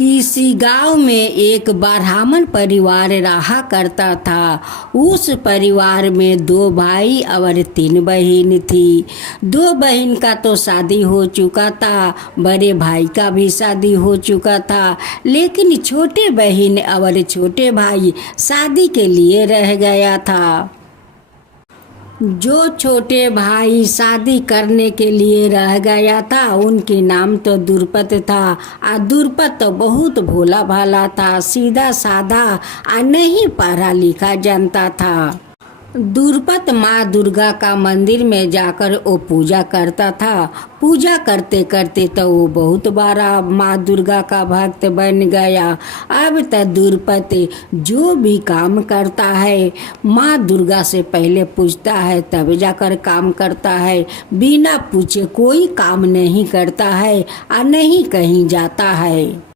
किसी गांव में एक ब्राह्मण परिवार रहा करता था। उस परिवार में 2 भाई और 3 बहन थी। 2 बहन का तो शादी हो चुका था, बड़े भाई का भी शादी हो चुका था, लेकिन छोटे बहन और छोटे भाई शादी के लिए रह गया था। जो छोटे भाई शादी करने के लिए रह गया था उनके नाम तो दुर्पत था। दुर्पत तो बहुत भोला भाला था, सीधा साधा नहीं पढ़ा लिखा जानता था। दुर्पत माँ दुर्गा का मंदिर में जाकर वो पूजा करता था। पूजा करते करते तो वो बहुत बड़ा माँ दुर्गा का भक्त बन गया। अब तक दुर्पत जो भी काम करता है माँ दुर्गा से पहले पूछता है तब जाकर काम करता है। बिना पूछे कोई काम नहीं करता है और नहीं कहीं जाता है।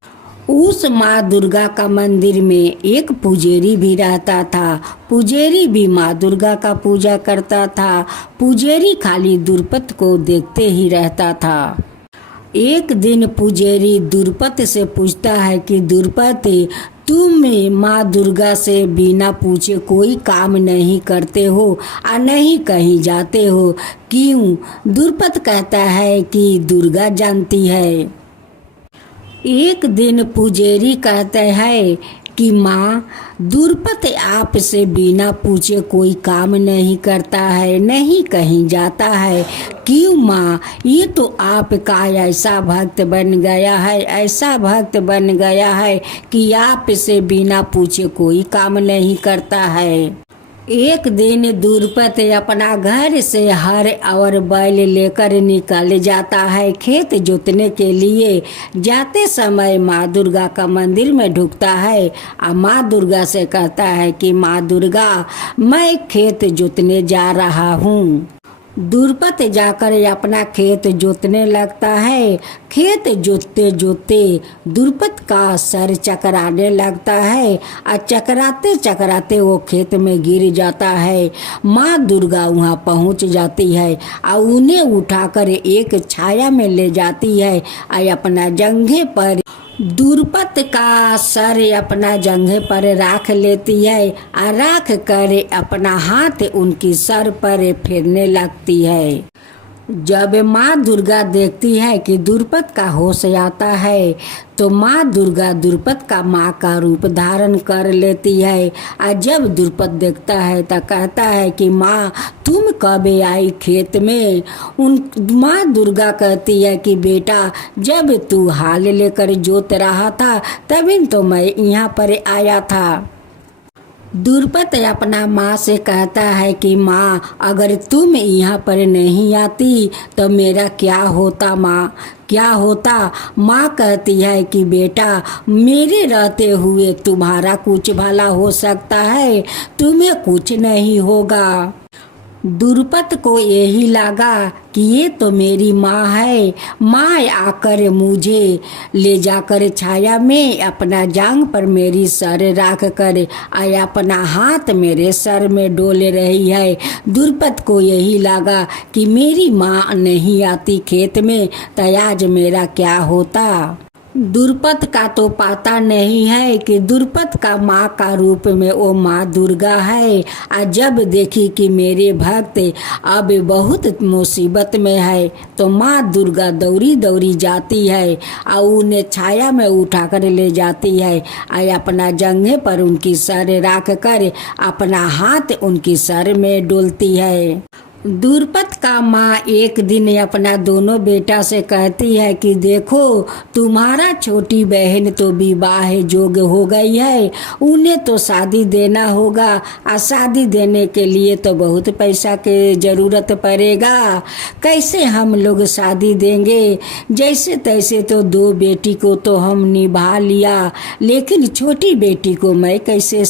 उस माँ दुर्गा का मंदिर में एक पुजारी भी रहता था। पुजारी भी माँ दुर्गा का पूजा करता था। पुजारी खाली दुर्पत को देखते ही रहता था। एक दिन पुजारी दुर्पत से पूछता है कि दुर्पत, तुम माँ दुर्गा से बिना पूछे कोई काम नहीं करते हो और नहीं कहीं जाते हो, क्यों? दुर्पत कहता है कि दुर्गा जानती है। एक दिन पुजारी कहते हैं कि माँ दुर्पत आपसे बिना पूछे कोई काम नहीं करता है, नहीं कहीं जाता है, क्यों माँ? ये तो आपका ऐसा भक्त बन गया है, ऐसा भक्त बन गया है कि आपसे बिना पूछे कोई काम नहीं करता है। एक दिन दुर्पत अपना घर से हर और बैल लेकर निकल जाता है खेत जोतने के लिए। जाते समय माँ दुर्गा का मंदिर में ढुकता है और माँ दुर्गा से कहता है कि माँ दुर्गा, मैं खेत जोतने जा रहा हूँ। दुर्पत जाकर अपना खेत जोतने लगता है। खेत जोतते जोतते दुर्पत का सर चकराने लगता है और चकराते चकराते वो खेत में गिर जाता है। माँ दुर्गा वहाँ पहुँच जाती है और उन्हें उठाकर एक छाया में ले जाती है और अपना जंघे पर दुर्पत का सर अपना जंघे पर रख लेती है और रख कर अपना हाथ उनकी सर पर फेरने लगती है। जब माँ दुर्गा देखती है कि दुर्पत का होश आता है तो माँ दुर्गा दुर्पत का माँ का रूप धारण कर लेती है। और जब दुर्पत देखता है तो कहता है कि माँ तुम कब आई खेत में? माँ दुर्गा कहती है कि बेटा, जब तू हाल लेकर जोत रहा था तभी तो मैं यहाँ पर आया था। दुर्पत अपना माँ से कहता है कि माँ अगर तुम यहाँ पर नहीं आती तो मेरा क्या होता माँ, क्या होता? माँ कहती है कि बेटा, मेरे रहते हुए तुम्हारा कुछ भला हो सकता है, तुम्हें कुछ नहीं होगा। दुर्पत को यही लगा कि ये तो मेरी माँ है। माँ आकर मुझे ले जाकर छाया में अपना जांग पर मेरी सर रख कर अपना हाथ मेरे सर में डोले रही है। दुर्पत को यही लगा कि मेरी माँ नहीं आती खेत में तो आज मेरा क्या होता। दुर्पत का तो पता नहीं है कि दुर्पत का माँ का रूप में वो माँ दुर्गा है। और जब देखी कि मेरे भक्त अब बहुत मुसीबत में है तो माँ दुर्गा दौड़ी दौड़ी जाती है और उन्हें छाया में उठाकर ले जाती है और अपना जंघे पर उनकी सर रख कर अपना हाथ उनकी सर में डोलती है। दुर्पत का माँ एक दिन अपना दोनों बेटा से कहती है कि देखो, तुम्हारा छोटी बहन तो विवाह योग्य हो गई है, उन्हें तो शादी देना होगा और शादी देने के लिए तो बहुत पैसा की ज़रूरत पड़ेगा। कैसे हम लोग शादी देंगे? जैसे तैसे तो 2 बेटी को तो हम निभा लिया, लेकिन छोटी बेटी को मैं कैसे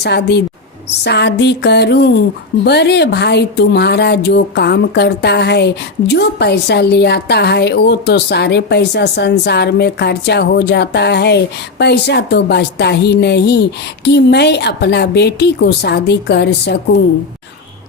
शादी करूं? बड़े भाई तुम्हारा जो काम करता है, जो पैसा ले आता है, वो तो सारे पैसा संसार में खर्चा हो जाता है, पैसा तो बचता ही नहीं कि मैं अपना बेटी को शादी कर सकूं।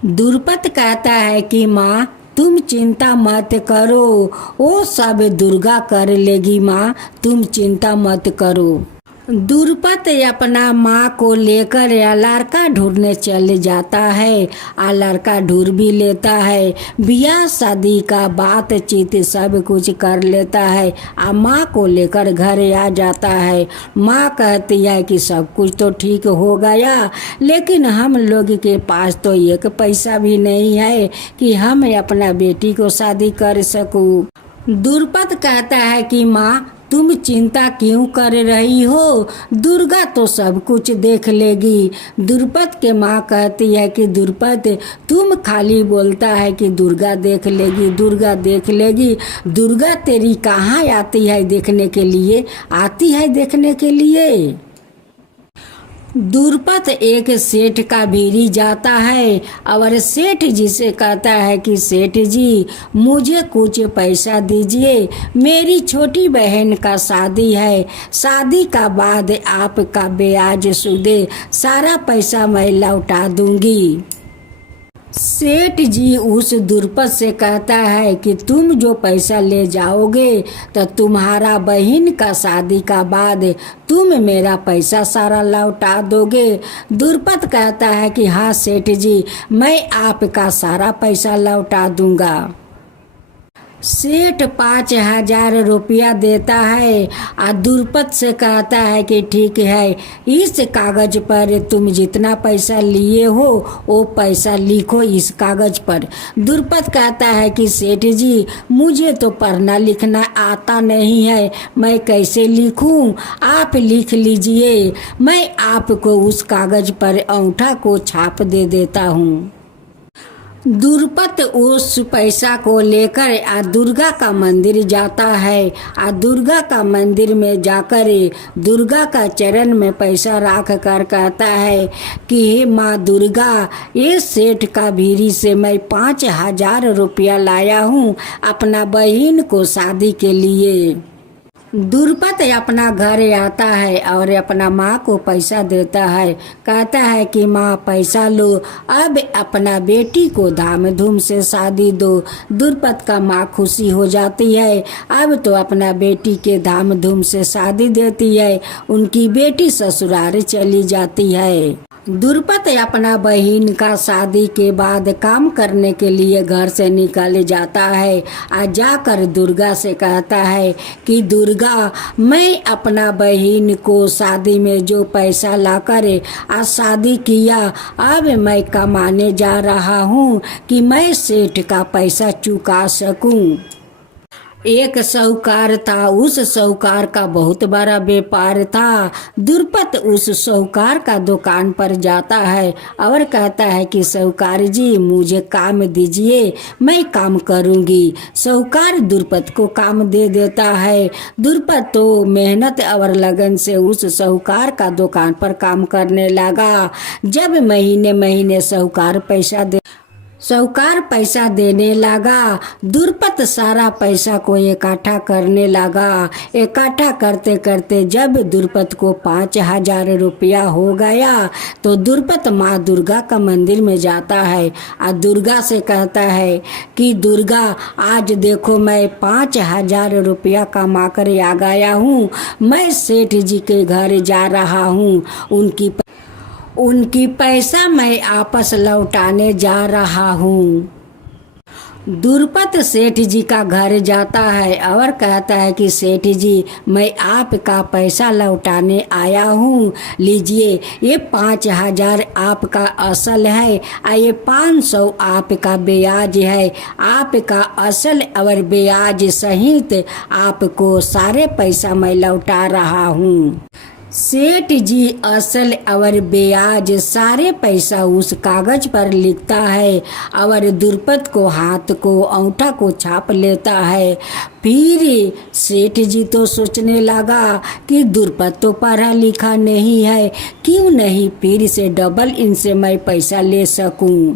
दुर्पत कहता है कि माँ तुम चिंता मत करो, वो सब दुर्गा कर लेगी माँ, तुम चिंता मत करो। दुर्पत अपना माँ को लेकर या लड़का ढूंढने चले जाता है। लड़का ढूंढ भी लेता है, ब्याह शादी का बातचीत सब कुछ कर लेता है। माँ को लेकर घर आ जाता है। माँ कहती है कि सब कुछ तो ठीक हो गया, लेकिन हम लोग के पास तो एक पैसा भी नहीं है कि हम अपना बेटी को शादी कर सकूं। दुर्पत कहता है कि माँ, तुम चिंता क्यों कर रही हो, दुर्गा तो सब कुछ देख लेगी। दुर्पत के माँ कहती है कि दुर्पत, तुम खाली बोलता है कि दुर्गा देख लेगी, दुर्गा देख लेगी। दुर्गा तेरी कहाँ आती है देखने के लिए, आती है देखने के लिए। दुर्पत एक सेठ का भीरी जाता है और सेठ जी से कहता है कि सेठ जी, मुझे कुछ पैसा दीजिए, मेरी छोटी बहन का शादी है, शादी का बाद आपका ब्याज सूदे सारा पैसा मैं लौटा दूंगी। सेठ जी उस दुर्पत से कहता है कि तुम जो पैसा ले जाओगे तो तुम्हारा बहन का शादी का बाद तुम मेरा पैसा सारा लौटा दोगे। दुर्पत कहता है कि हाँ सेठ जी, मैं आपका सारा पैसा लौटा दूंगा। सेठ 5,000 रुपया देता है और दुर्पत से कहता है कि ठीक है, इस कागज पर तुम जितना पैसा लिए हो वो पैसा लिखो इस कागज पर। दुर्पत कहता है कि सेठ जी, मुझे तो पढ़ना लिखना आता नहीं है, मैं कैसे लिखूं, आप लिख लीजिए, मैं आपको उस कागज पर अंगूठा को छाप दे देता हूँ। दुर्पत उस पैसा को लेकर दुर्गा का मंदिर जाता है। दुर्गा का मंदिर में जाकर दुर्गा का चरण में पैसा रख कर कहता है कि हे माँ दुर्गा, ये सेठ का भीरी से मैं 5,000 रुपया लाया हूँ अपना बहन को शादी के लिए। दुर्पत अपना घर आता है और अपना माँ को पैसा देता है। कहता है कि माँ पैसा लो, अब अपना बेटी को धाम धूम से शादी दो। दुर्पत का माँ खुशी हो जाती है, अब तो अपना बेटी के धाम धूम से शादी देती है। उनकी बेटी ससुराल चली जाती है। दुर्पत अपना बहन का शादी के बाद काम करने के लिए घर से निकल जाता है। जाकर दुर्गा से कहता है कि दुर्गा, मैं अपना बहन को शादी में जो पैसा लाकर आज शादी किया, अब मैं कमाने जा रहा हूँ कि मैं सेठ का पैसा चुका सकूँ। एक साहूकार था, उस साहूकार का बहुत बड़ा व्यापार था। दुर्पत उस साहूकार का दुकान पर जाता है और कहता है कि साहूकार जी, मुझे काम दीजिए, मैं काम करूंगी। साहूकार दुर्पत को काम दे देता है। दुर्पत तो मेहनत और लगन से उस साहूकार का दुकान पर काम करने लगा। जब महीने महीने साहूकार पैसा देने लगा, दुर्पत सारा पैसा को इकट्ठा करने लगा। इकट्ठा करते करते जब दुर्पत को 5,000 रुपया हो गया तो दुर्पत माँ दुर्गा का मंदिर में जाता है और दुर्गा से कहता है कि दुर्गा, आज देखो मैं 5,000 रुपया कमा कर आ गया हूँ, मैं सेठ जी के घर जा रहा हूँ, उनकी पैसा मैं आपस लौटाने जा रहा हूँ। दुर्पत सेठ जी का घर जाता है और कहता है कि सेठ जी, मैं आपका पैसा लौटाने आया हूँ, लीजिए, ये 5,000 आपका असल है और ये 500 आपका ब्याज है। आपका असल और ब्याज सहित आपको सारे पैसा मैं लौटा रहा हूँ। सेठ जी असल और ब्याज सारे पैसा उस कागज पर लिखता है और दुर्पत को हाथ को अंगूठा को छाप लेता है। फिर सेठ जी तो सोचने लगा कि दुर्पत तो पढ़ा लिखा नहीं है, क्यों नहीं फिर से डबल इनसे मैं पैसा ले सकूं।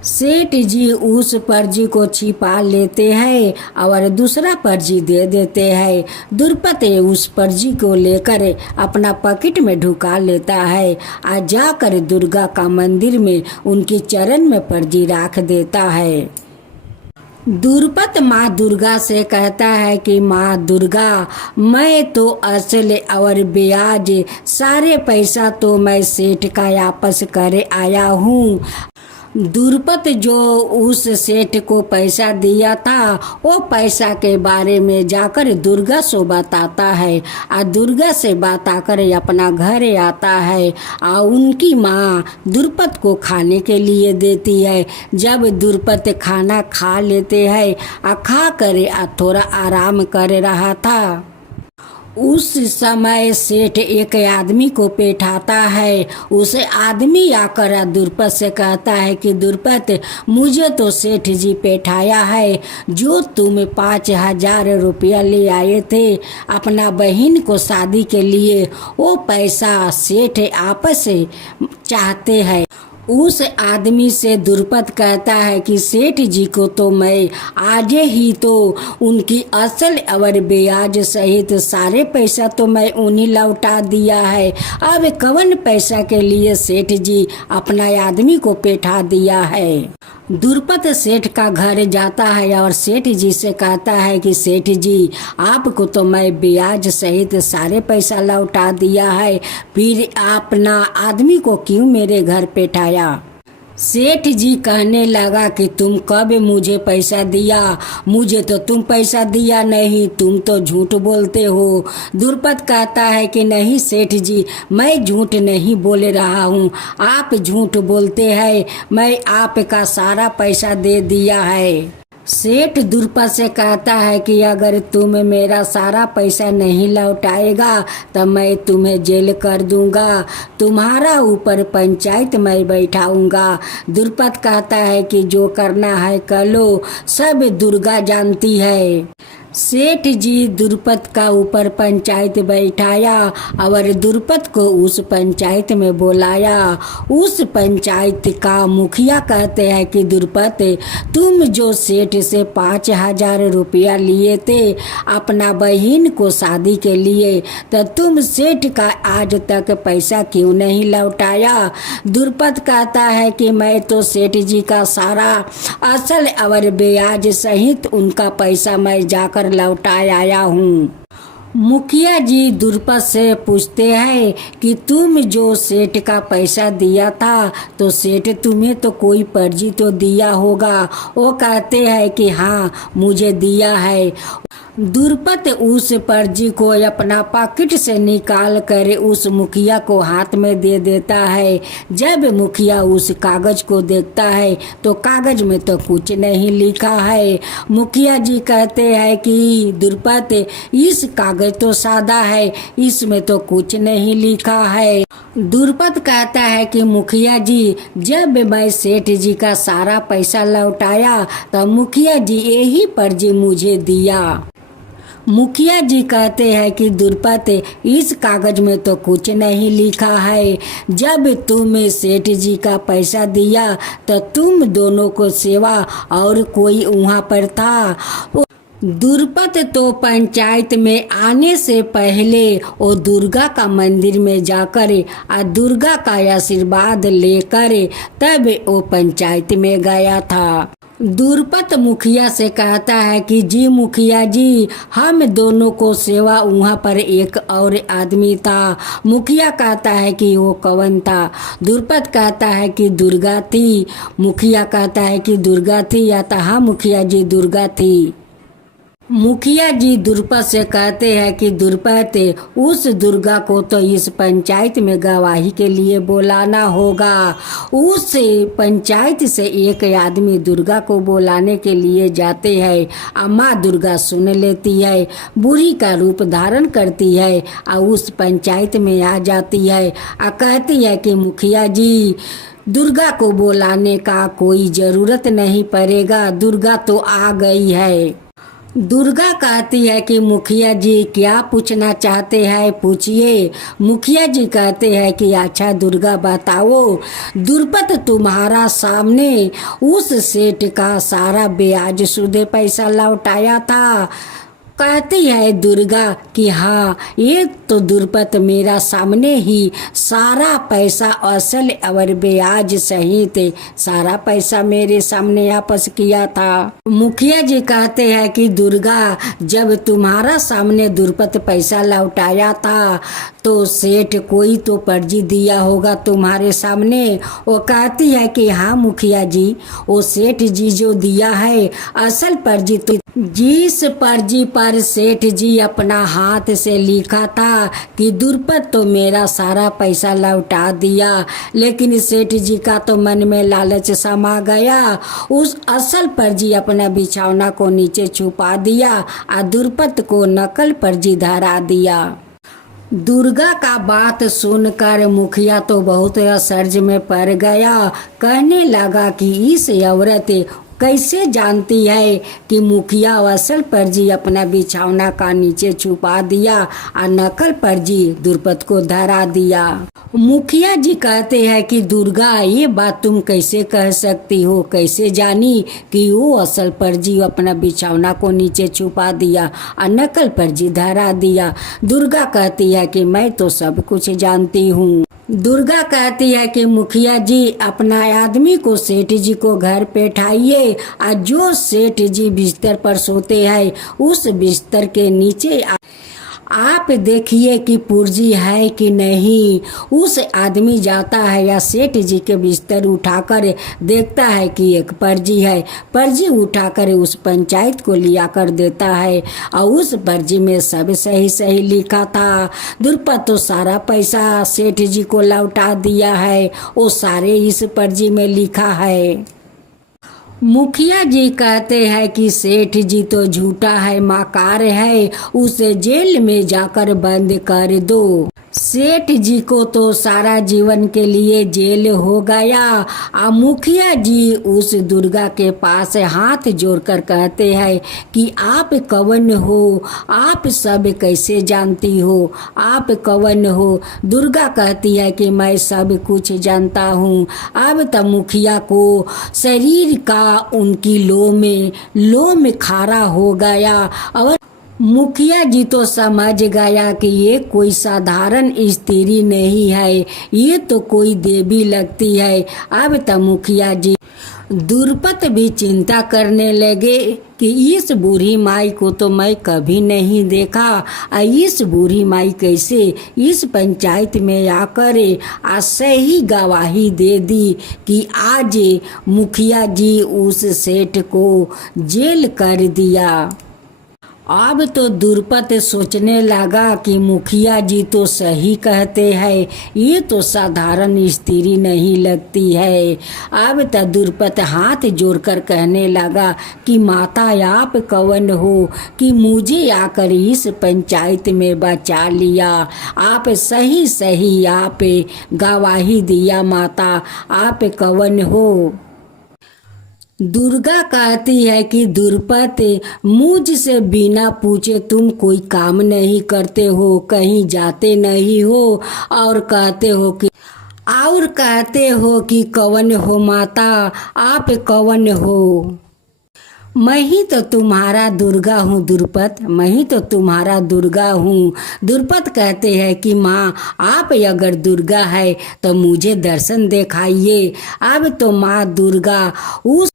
सेठ जी उस पर्ची को छिपा लेते हैं और दूसरा पर्ची दे देते हैं। दुर्पत उस पर्ची को लेकर अपना पॉकेट में ढुका लेता है और जाकर दुर्गा का मंदिर में उनके चरण में पर्ची रख देता है। दुर्पत माँ दुर्गा से कहता है कि माँ दुर्गा, मैं तो असल और ब्याज सारे पैसा तो मैं सेठ का वापस करे आया हूँ। दुर्पत जो उस सेठ को पैसा दिया था वो पैसा के बारे में जाकर दुर्गा से बताता है और दुर्गा से बात आकर अपना घर आता है और उनकी माँ दुर्पत को खाने के लिए देती है। जब दुर्पत खाना खा लेते हैं और खा कर थोड़ा आराम कर रहा था, उस समय सेठ एक आदमी को बैठाता है। उस आदमी आकर दुर्पत से कहता है कि दुर्पत, मुझे तो सेठ जी बैठाया है, जो तुम 5,000 रुपया ले आए थे अपना बहन को शादी के लिए, वो पैसा सेठ आपस चाहते हैं। उस आदमी से दुर्पत कहता है कि सेठ जी को तो मैं आज ही तो उनकी असल और ब्याज सहित सारे पैसा तो मैं उन्हीं लौटा दिया है, अब कवन पैसा के लिए सेठ जी अपना आदमी को बैठा दिया है। दुर्पत सेठ का घर जाता है और सेठ जी से कहता है कि सेठ जी, आपको तो मैं ब्याज सहित सारे पैसा लौटा दिया है, फिर आपना आदमी को क्यों मेरे घर बैठाया। सेठ जी कहने लगा कि तुम कब मुझे पैसा दिया, मुझे तो तुम पैसा दिया नहीं, तुम तो झूठ बोलते हो। दुर्पत कहता है कि नहीं सेठ जी, मैं झूठ नहीं बोल रहा हूँ, आप झूठ बोलते हैं, मैं आपका सारा पैसा दे दिया है। सेठ दुर्पत से कहता है कि अगर तुम मेरा सारा पैसा नहीं लौटाएगा तो मैं तुम्हें जेल कर दूंगा, तुम्हारा ऊपर पंचायत मैं बैठाऊंगा। दुर्पत कहता है कि जो करना है कर लो, सब दुर्गा जानती है। सेठ जी दुर्पत का ऊपर पंचायत बैठाया और दुर्पत को उस पंचायत में बुलाया। उस पंचायत का मुखिया कहते हैं कि दुर्पत, तुम जो सेठ से 5,000 रुपया लिए थे अपना बहन को शादी के लिए, तो तुम सेठ का आज तक पैसा क्यों नहीं लौटाया। दुर्पत कहता है कि मैं तो सेठ जी का सारा असल और ब्याज सहित उनका पैसा मैं जाकर लौटा आया हूँ। मुखिया जी दुर्पत से पूछते हैं कि तुम जो सेठ का पैसा दिया था तो सेठ तुम्हें तो कोई पर्ची तो दिया होगा। वो कहते हैं कि हाँ मुझे दिया है। दुर्पत उस पर्ची को अपना पॉकेट से निकाल कर उस मुखिया को हाथ में दे देता है। जब मुखिया उस कागज को देखता है तो कागज में तो कुछ नहीं लिखा है। मुखिया जी कहते हैं कि दुर्पत, इस कागज तो सादा है, इसमें तो कुछ नहीं लिखा है। दुर्पत कहता है कि मुखिया जी, जब मैं सेठ जी का सारा पैसा लौटाया तो मुखिया जी यही पर्ची मुझे दिया। मुखिया जी कहते हैं कि दुर्पत, इस कागज में तो कुछ नहीं लिखा है, जब तुम सेठ जी का पैसा दिया तो तुम दोनों को सेवा और कोई वहाँ पर था। दुर्पत तो पंचायत में आने से पहले वो दुर्गा का मंदिर में जाकर और दुर्गा का आशीर्वाद लेकर तब वो पंचायत में गया था। दुर्पत मुखिया से कहता है कि जी मुखिया जी, हम दोनों को सेवा वहाँ पर एक और आदमी था। मुखिया कहता है कि वो कौन था। दुर्पत कहता है कि दुर्गा थी। मुखिया कहता है कि दुर्गा थी या तो हाँ मुखिया जी दुर्गा थी। मुखिया जी दुर्पत से कहते हैं कि दुर्पत, उस दुर्गा को तो इस पंचायत में गवाही के लिए बुलाना होगा। उस पंचायत से एक आदमी दुर्गा को बुलाने के लिए जाते हैं। माँ दुर्गा सुन लेती है, बूढ़ी का रूप धारण करती है और उस पंचायत में आ जाती है और कहती है कि मुखिया जी, दुर्गा को बुलाने का कोई जरूरत नहीं पड़ेगा, दुर्गा तो आ गई है। दुर्गा कहती है कि मुखिया जी क्या पूछना चाहते हैं, पूछिए। मुखिया जी कहते हैं कि अच्छा दुर्गा बताओ, दुर्पत तुम्हारा सामने उस सेठ का सारा ब्याज सूदे पैसा लौटाया था, कहती है दुर्गा कि हाँ, ये तो दुर्पत मेरा सामने ही सारा पैसा असल और ब्याज सहित सारा पैसा मेरे सामने वापस किया था। मुखिया जी कहते हैं कि दुर्गा, जब तुम्हारा सामने दुर्पत पैसा लौटाया था तो सेठ कोई तो पर्ची दिया होगा तुम्हारे सामने। वो कहती है कि हाँ मुखिया जी, वो सेठ जी जो दिया है असल पर्ची तो जिस पर्ची पर सेठ जी अपना हाथ से लिखा था कि दुर्पत तो मेरा सारा पैसा लौटा दिया, लेकिन सेठ जी का तो मन में लालच समा गया। उस असल पर्ची अपना बिछौना को नीचे छुपा दिया और दुर्पत को नकल पर्ची धरा दिया। दुर्गा का बात सुनकर मुखिया तो बहुत असर्ज में पड़ गया। कहने लगा कि इस औरत कैसे जानती है कि मुखिया असल पर्ची अपना बिछौना का नीचे छुपा दिया और नकल पर्ची दुर्पत को धरा दिया। मुखिया जी कहते हैं कि दुर्गा, ये बात तुम कैसे कह सकती हो, कैसे जानी कि वो असल पर्ची अपना बिछौना को नीचे छुपा दिया और नकल पर्ची धरा दिया। दुर्गा कहती है कि मैं तो सब कुछ जानती हूँ। दुर्गा कहती है कि मुखिया जी, अपना आदमी को सेठ जी को घर पे बैठाइए और जो सेठ जी बिस्तर पर सोते हैं उस बिस्तर के नीचे आप देखिए कि पुर्जी है कि नहीं। उस आदमी जाता है या सेठ जी के बिस्तर उठाकर देखता है कि एक पर्ची है। पर्ची उठाकर उस पंचायत को लिया कर देता है और उस पर्ची में सब सही सही लिखा था। दुर्पत तो सारा पैसा सेठ जी को लौटा दिया है, वो सारे इस पर्ची में लिखा है। मुखिया जी कहते हैं कि सेठ जी तो झूठा है, मकार है, उसे जेल में जाकर बंद कर दो। सेठ जी को तो सारा जीवन के लिए जेल हो गया। और मुखिया जी उस दुर्गा के पास हाथ जोड़कर कहते हैं कि आप कौन हो, आप सब कैसे जानती हो, आप कौन हो। दुर्गा कहती है कि मैं सब कुछ जानता हूँ। अब तब मुखिया को शरीर का उनकी लोम खारा हो गया और मुखिया जी तो समझ गया कि ये कोई साधारण स्त्री नहीं है, ये तो कोई देवी लगती है। अब तब मुखिया जी दुर्पत भी चिंता करने लगे कि इस बूढ़ी माई को तो मैं कभी नहीं देखा और इस बूढ़ी माई कैसे इस पंचायत में आकर आज सही गवाही दे दी कि आज मुखिया जी उस सेठ को जेल कर दिया। अब तो दुर्पत सोचने लगा कि मुखिया जी तो सही कहते हैं, ये तो साधारण स्त्री नहीं लगती है। अब तो दुर्पत हाथ जोड़कर कहने लगा कि माता, आप कौन हो कि मुझे आकर इस पंचायत में बचा लिया। आप सही सही आप गवाही दिया माता, आप कौन हो। दुर्गा कहती है कि दुर्पत, मुझसे बिना पूछे तुम कोई काम नहीं करते हो, कहीं जाते नहीं हो और कहते हो कि कौन हो माता, आप कौन हो। मैं ही तो तुम्हारा दुर्गा हूँ दुर्पत, मैं ही तो तुम्हारा दुर्गा हूँ। दुर्पत कहते हैं कि माँ, आप अगर दुर्गा है तो मुझे दर्शन दिखाइए। अब तो माँ दुर्गा उस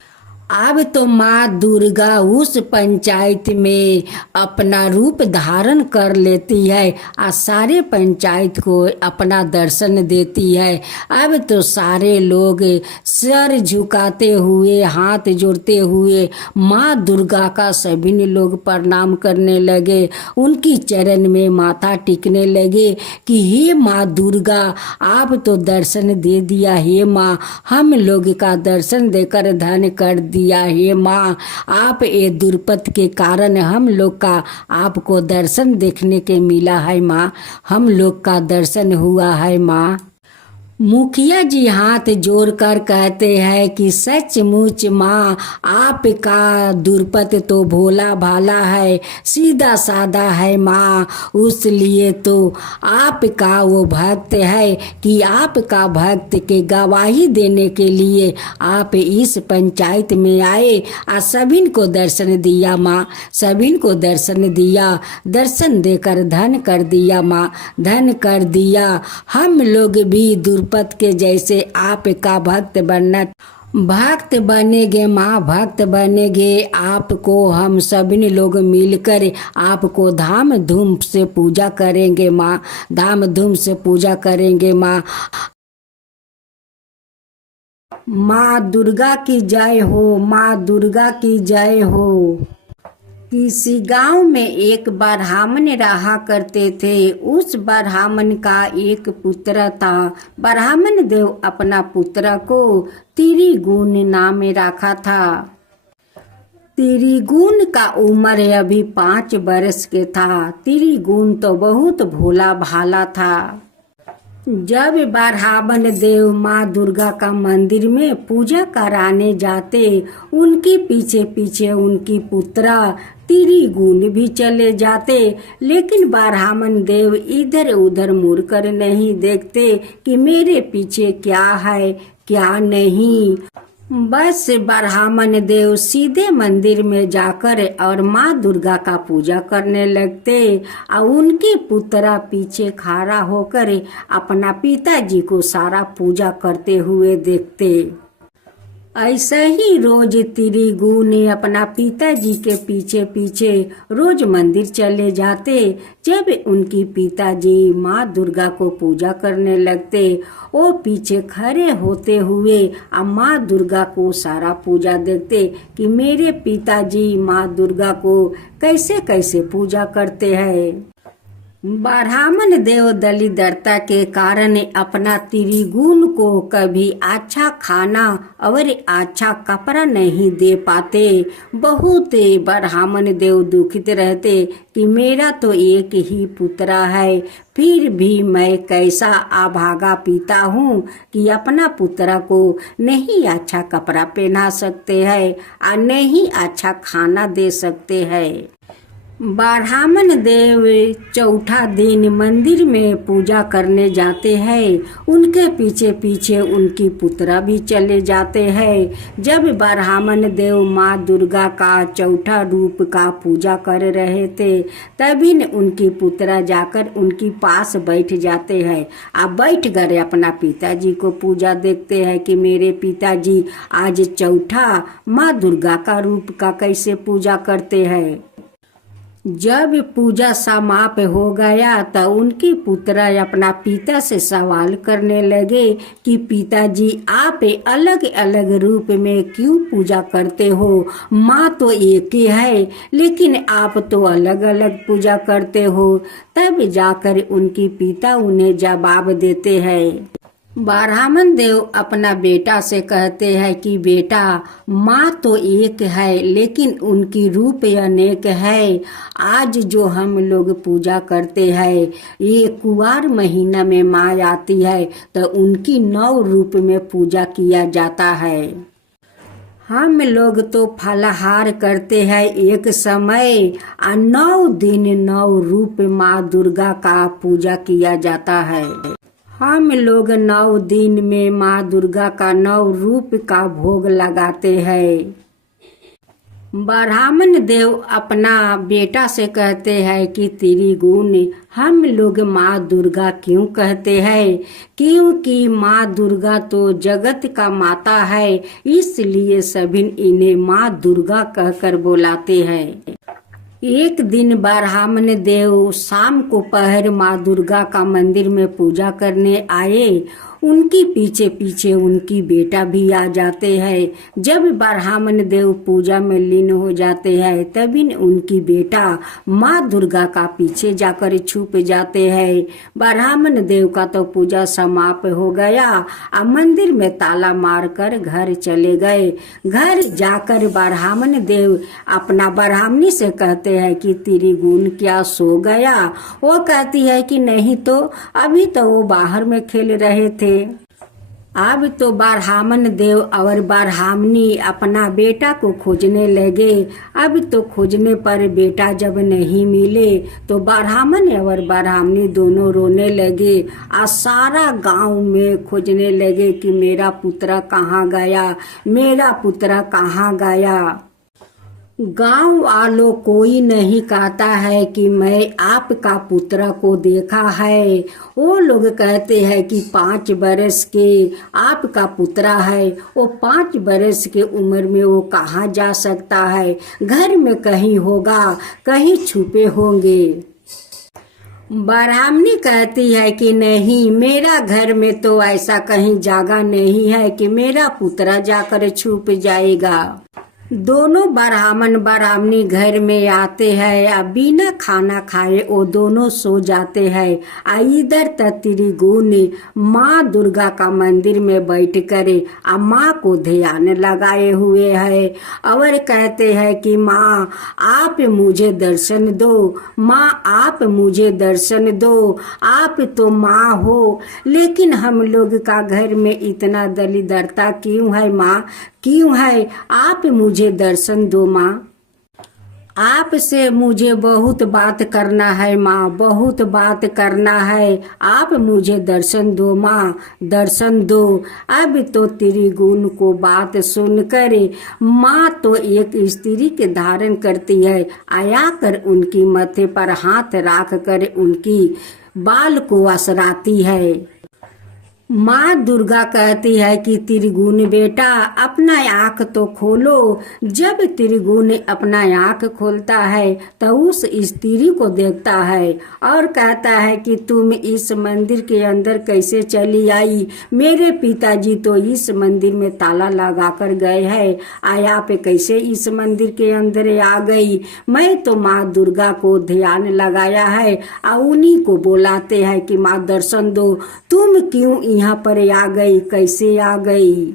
पंचायत में अपना रूप धारण कर लेती है और सारे पंचायत को अपना दर्शन देती है। अब तो सारे लोग सर झुकाते हुए, हाथ जोड़ते हुए माँ दुर्गा का सभी लोग प्रणाम करने लगे, उनकी चरण में माथा टेकने लगे कि हे माँ दुर्गा, आप तो दर्शन दे दिया, हे माँ हम लोग का दर्शन देकर धन्य कर दिया, हे माँ आप ये दुर्पत के कारण हम लोग का आपको दर्शन देखने के मिला है माँ, हम लोग का दर्शन हुआ है माँ। मुखिया जी हाथ जोड़कर कहते हैं कि सचमुच माँ आपका दुर्पत तो भोला भाला है, सीधा साधा है माँ, उसलिए तो आपका वो भक्त है कि आपका भक्त के गवाही देने के लिए आप इस पंचायत में आए और सभी को दर्शन दिया माँ, सभी को दर्शन दिया, दर्शन देकर धन कर दिया माँ, धन कर दिया। हम लोग भी दुर्पत के जैसे आपका भक्त बनेंगे माँ, भक्त बनेंगे। आपको हम सभी लोग मिलकर आपको धाम धूम से पूजा करेंगे माँ, धाम धूम से पूजा करेंगे माँ। माँ दुर्गा की जय हो, माँ दुर्गा की जय हो। किसी गांव में एक ब्राह्मण रहा करते थे। उस ब्राह्मण का एक पुत्र था। ब्राह्मण देव अपना पुत्र को त्रिगुण नाम रखा था। त्रिगुण का उम्र अभी 5 वर्ष के था। त्रिगुण तो बहुत भोला भाला था। जब ब्राह्मण देव माँ दुर्गा का मंदिर में पूजा कराने जाते, उनके पीछे पीछे उनकी पुत्रा त्रिगुण भी चले जाते, लेकिन ब्राह्मण देव इधर उधर मुड़कर नहीं देखते कि मेरे पीछे क्या है क्या नहीं। बस ब्राह्मण देव सीधे मंदिर में जाकर और माँ दुर्गा का पूजा करने लगते और उनके पुत्रा पीछे खड़ा होकर अपना पिताजी को सारा पूजा करते हुए देखते। ऐसा ही रोज त्रिगुण अपना पिताजी के पीछे पीछे रोज मंदिर चले जाते। जब उनकी पिताजी माँ दुर्गा को पूजा करने लगते, वो पीछे खड़े होते हुए और माँ दुर्गा को सारा पूजा देखते कि मेरे पिताजी माँ दुर्गा को कैसे कैसे पूजा करते हैं। ब्राह्मण देव दलिद्रता के कारण अपना त्रिगुण को कभी अच्छा खाना और अच्छा कपड़ा नहीं दे पाते। बहुत ब्राह्मण देव दुखित रहते कि मेरा तो एक ही पुत्र है, फिर भी मैं कैसा अभागा पिता हूँ कि अपना पुत्र को नहीं अच्छा कपड़ा पहना सकते हैं और नहीं अच्छा खाना दे सकते हैं। ब्राह्मण देव चौथा दिन मंदिर में पूजा करने जाते हैं। उनके पीछे पीछे उनकी पुत्रा भी चले जाते हैं। जब ब्राह्मण देव माँ दुर्गा का चौथा रूप का पूजा कर रहे थे, तभी उनकी पुत्रा जाकर उनकी पास बैठ जाते हैं। आप बैठ कर अपना पिताजी को पूजा देखते हैं कि मेरे पिताजी आज चौथा माँ दुर्गा का रूप का कैसे पूजा करते हैं। जब पूजा समाप्त हो गया तो उनकी पुत्रा अपना पिता से सवाल करने लगे कि पिताजी आप अलग अलग रूप में क्यों पूजा करते हो? माँ तो एक ही है, लेकिन आप तो अलग अलग पूजा करते हो। तब जाकर उनकी पिता उन्हें जवाब देते हैं। ब्राह्मण देव अपना बेटा से कहते हैं कि बेटा, माँ तो एक है लेकिन उनकी रूप अनेक है। आज जो हम लोग पूजा करते हैं, ये कुंवार महीना में माँ आती है तो उनकी 9 रूप में पूजा किया जाता है। हम लोग तो फलाहार करते हैं एक समय और 9 दिन 9 रूप माँ दुर्गा का पूजा किया जाता है। हम लोग 9 दिन में माँ दुर्गा का 9 रूप का भोग लगाते हैं। ब्राह्मण देव अपना बेटा से कहते हैं कि त्रिगुण हम लोग माँ दुर्गा क्यों कहते हैं? क्योंकि माँ दुर्गा तो जगत का माता है, इसलिए सभी इन्हें माँ दुर्गा कहकर बुलाते हैं। एक दिन ब्राह्मण देव शाम को पहर माँ दुर्गा का मंदिर में पूजा करने आए। उनकी पीछे पीछे उनकी बेटा भी आ जाते हैं। जब ब्राह्मण देव पूजा में लीन हो जाते हैं, तभी उनकी बेटा माँ दुर्गा का पीछे जाकर छुप जाते हैं। ब्राह्मण देव का तो पूजा समाप्त हो गया और मंदिर में ताला मारकर घर चले गए। घर जाकर ब्राह्मण देव अपना ब्राह्मणी से कहते हैं कि त्रिगुण क्या सो गया? वो कहती है कि नहीं तो, अभी तो वो बाहर में खेल रहे थे। अब तो ब्राह्मण देव और ब्राह्मणी अपना बेटा को खोजने लगे। अब तो खोजने पर बेटा जब नहीं मिले तो ब्राह्मण और ब्राह्मणी दोनों रोने लगे और सारा गांव में खोजने लगे कि मेरा पुत्र कहाँ गया, मेरा पुत्र कहाँ गया। गांव वालों कोई नहीं कहता है कि मैं आपका पुत्र को देखा है। वो लोग कहते हैं कि 5 बरस के आपका पुत्र है, वो 5 बरस के उम्र में वो कहाँ जा सकता है, घर में कहीं होगा, कहीं छुपे होंगे। ब्राह्मणी कहती है कि नहीं, मेरा घर में तो ऐसा कहीं जगह नहीं है कि मेरा पुत्र जाकर छुप जाएगा। दोनों ब्राह्मण ब्राह्मणी घर में आते हैं, बिना खाना खाए वो दोनों सो जाते हैं। इधर त्रिगुण माँ दुर्गा का मंदिर में बैठ कर माँ को ध्यान लगाए हुए है और कहते हैं कि माँ आप मुझे दर्शन दो, माँ आप मुझे दर्शन दो, आप तो माँ हो, लेकिन हम लोग का घर में इतना दरिद्रता क्यों है माँ, क्यों है, आप मुझे दर्शन दो माँ। आपसे मुझे बहुत बात करना है माँ, बहुत बात करना है, आप मुझे दर्शन दो माँ, दर्शन दो। अब तो त्रिगुण को बात सुनकर माँ तो एक स्त्री के धारण करती है, आया कर उनकी माथे पर हाथ रख कर उनकी बाल को असराती है। माँ दुर्गा कहती है कि त्रिगुण बेटा अपना आँख तो खोलो। जब त्रिगुण अपना आँख खोलता है तो उस स्त्री को देखता है और कहता है कि तुम इस मंदिर के अंदर कैसे चली आई, मेरे पिताजी तो इस मंदिर में ताला लगा कर गए हैं, आया पे कैसे इस मंदिर के अंदर आ गई। मैं तो माँ दुर्गा को ध्यान लगाया है और उन्हीं को बुलाते हैं कि माँ दर्शन दो, तुम क्यों यहाँ पर आ गई, कैसे आ गई।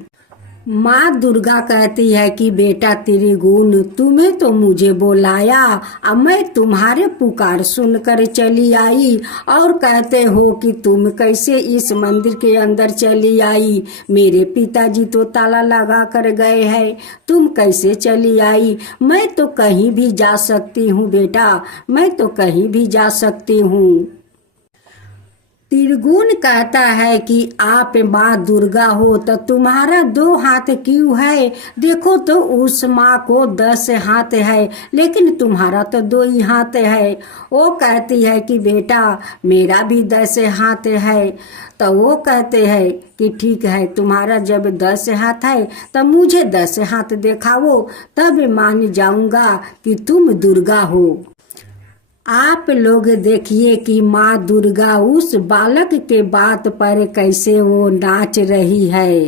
माँ दुर्गा कहती है कि बेटा त्रिगुण तुम्हें तो मुझे बुलाया, अब मैं तुम्हारे पुकार सुनकर चली आई और कहते हो कि तुम कैसे इस मंदिर के अंदर चली आई, मेरे पिताजी तो ताला लगा कर गए हैं, तुम कैसे चली आई। मैं तो कहीं भी जा सकती हूँ बेटा, मैं तो कहीं भी जा सकती हूँ। त्रिगुण कहता है कि आप माँ दुर्गा हो तो तुम्हारा 2 हाथ क्यों है, देखो तो उस माँ को 10 हाथ है लेकिन तुम्हारा तो 2 ही हाथ है। वो कहती है कि बेटा मेरा भी 10 हाथ है। तो वो कहते हैं कि ठीक है, तुम्हारा जब 10 हाथ है तो मुझे 10 हाथ दिखाओ, तब मान जाऊंगा कि तुम दुर्गा हो। आप लोग देखिए कि माँ दुर्गा उस बालक के बात पर कैसे वो नाच रही है।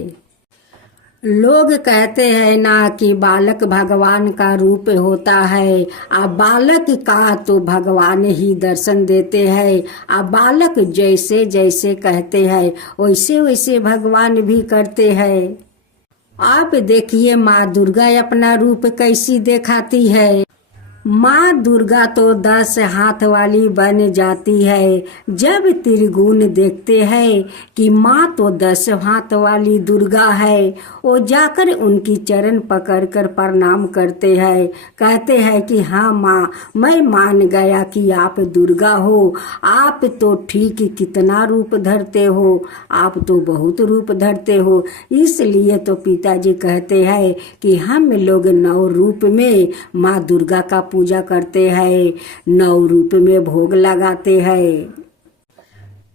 लोग कहते हैं ना कि बालक भगवान का रूप होता है, अब बालक का तो भगवान ही दर्शन देते हैं। अब बालक जैसे जैसे कहते हैं वैसे वैसे भगवान भी करते हैं। आप देखिए माँ दुर्गा अपना रूप कैसी दिखाती है। माँ दुर्गा तो 10 हाथ वाली बन जाती है। जब त्रिगुण देखते हैं कि माँ तो 10 हाथ वाली दुर्गा है, वो जाकर उनकी चरण पकड़कर प्रणाम करते हैं, कहते हैं कि हाँ माँ मैं मान गया कि आप दुर्गा हो, आप तो ठीक कितना रूप धरते हो, आप तो बहुत रूप धरते हो। इसलिए तो पिताजी कहते हैं कि हम लोग 9 रूप में माँ दुर्गा का पूजा करते हैं, 9 रूप में भोग लगाते हैं।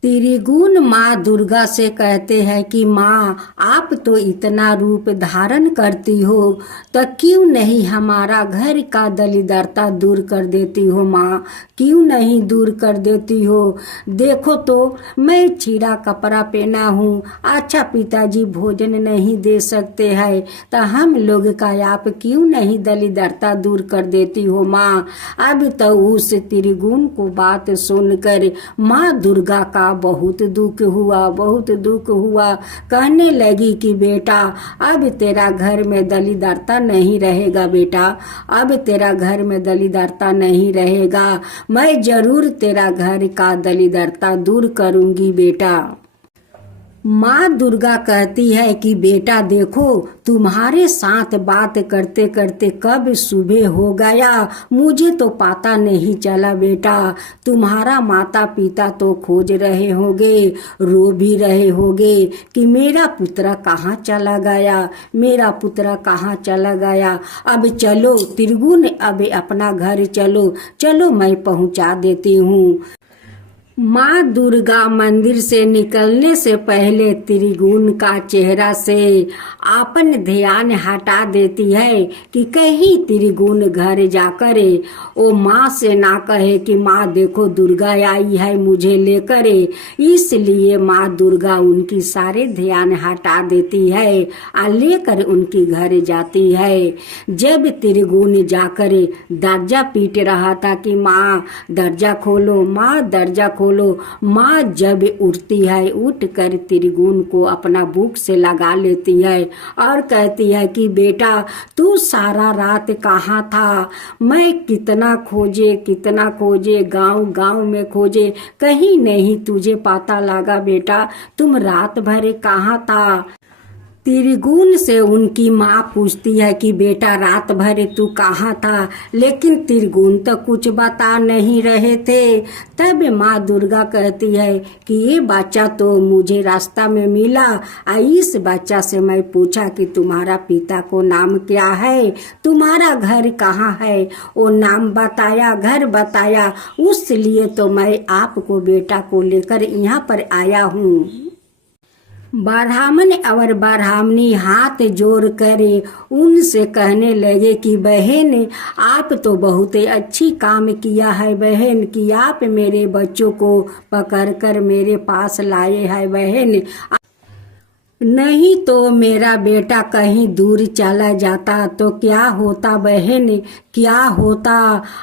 त्रिगुण माँ दुर्गा से कहते हैं कि माँ आप तो इतना रूप धारण करती हो तो क्यों नहीं हमारा घर का दरिद्रता दूर कर देती हो माँ, क्यों नहीं दूर कर देती हो। देखो तो मैं छीड़ा कपड़ा पहना हूँ, अच्छा पिताजी भोजन नहीं दे सकते हैं तो हम लोग का आप क्यों नहीं दरिद्रता दूर कर देती हो माँ। अब तो उस त्रिगुण को बात सुनकर माँ दुर्गा का बहुत दुख हुआ, बहुत दुख हुआ। कहने लगी कि बेटा अब तेरा घर में दरिद्रता नहीं रहेगा बेटा, अब तेरा घर में दरिद्रता नहीं रहेगा, मैं जरूर तेरा घर का दरिद्रता दूर करूंगी बेटा। माँ दुर्गा कहती है कि बेटा देखो, तुम्हारे साथ बात करते करते कब सुबह हो गया मुझे तो पता नहीं चला बेटा। तुम्हारा माता पिता तो खोज रहे होंगे, रो भी रहे होंगे कि मेरा पुत्र कहाँ चला गया, मेरा पुत्र कहाँ चला गया। अब चलो त्रिगुण, अब अपना घर चलो, चलो मैं पहुँचा देती हूँ। माँ दुर्गा मंदिर से निकलने से पहले त्रिगुण का चेहरा से अपन ध्यान हटा देती है कि कहीं त्रिगुण घर जाकर वो माँ से ना कहे कि माँ देखो दुर्गा आई है मुझे लेकर। इसलिए माँ दुर्गा उनकी सारे ध्यान हटा देती है और लेकर उनकी घर जाती है। जब त्रिगुण जाकर दरजा पीट रहा था कि माँ दरजा खोलो, माँ दरजा खोलो, माँ जब उठती है, उठ कर त्रिगुण को अपना बुक से लगा लेती है और कहती है कि बेटा तू सारा रात कहाँ था, मैं कितना खोजे गांव गांव में खोजे, कहीं नहीं तुझे पता लगा बेटा, तुम रात भर कहाँ था। त्रिगुण से उनकी माँ पूछती है कि बेटा रात भर तू कहाँ था, लेकिन त्रिगुण तो कुछ बता नहीं रहे थे। तब माँ दुर्गा कहती है कि ये बच्चा तो मुझे रास्ता में मिला, इस बच्चा से मैं पूछा कि तुम्हारा पिता को नाम क्या है, तुम्हारा घर कहाँ है, वो नाम बताया, घर बताया, उसलिए तो मैं आपको बेटा को लेकर यहाँ पर आया हूँ। ब्राह्मण और ब्राह्मणी हाथ जोड़ कर उनसे कहने लगे कि बहन आप तो बहुत अच्छी काम किया है बहन, कि आप मेरे बच्चों को पकड़कर मेरे पास लाए हैं बहन, नहीं तो मेरा बेटा कहीं दूर चला जाता तो क्या होता बहन, क्या होता।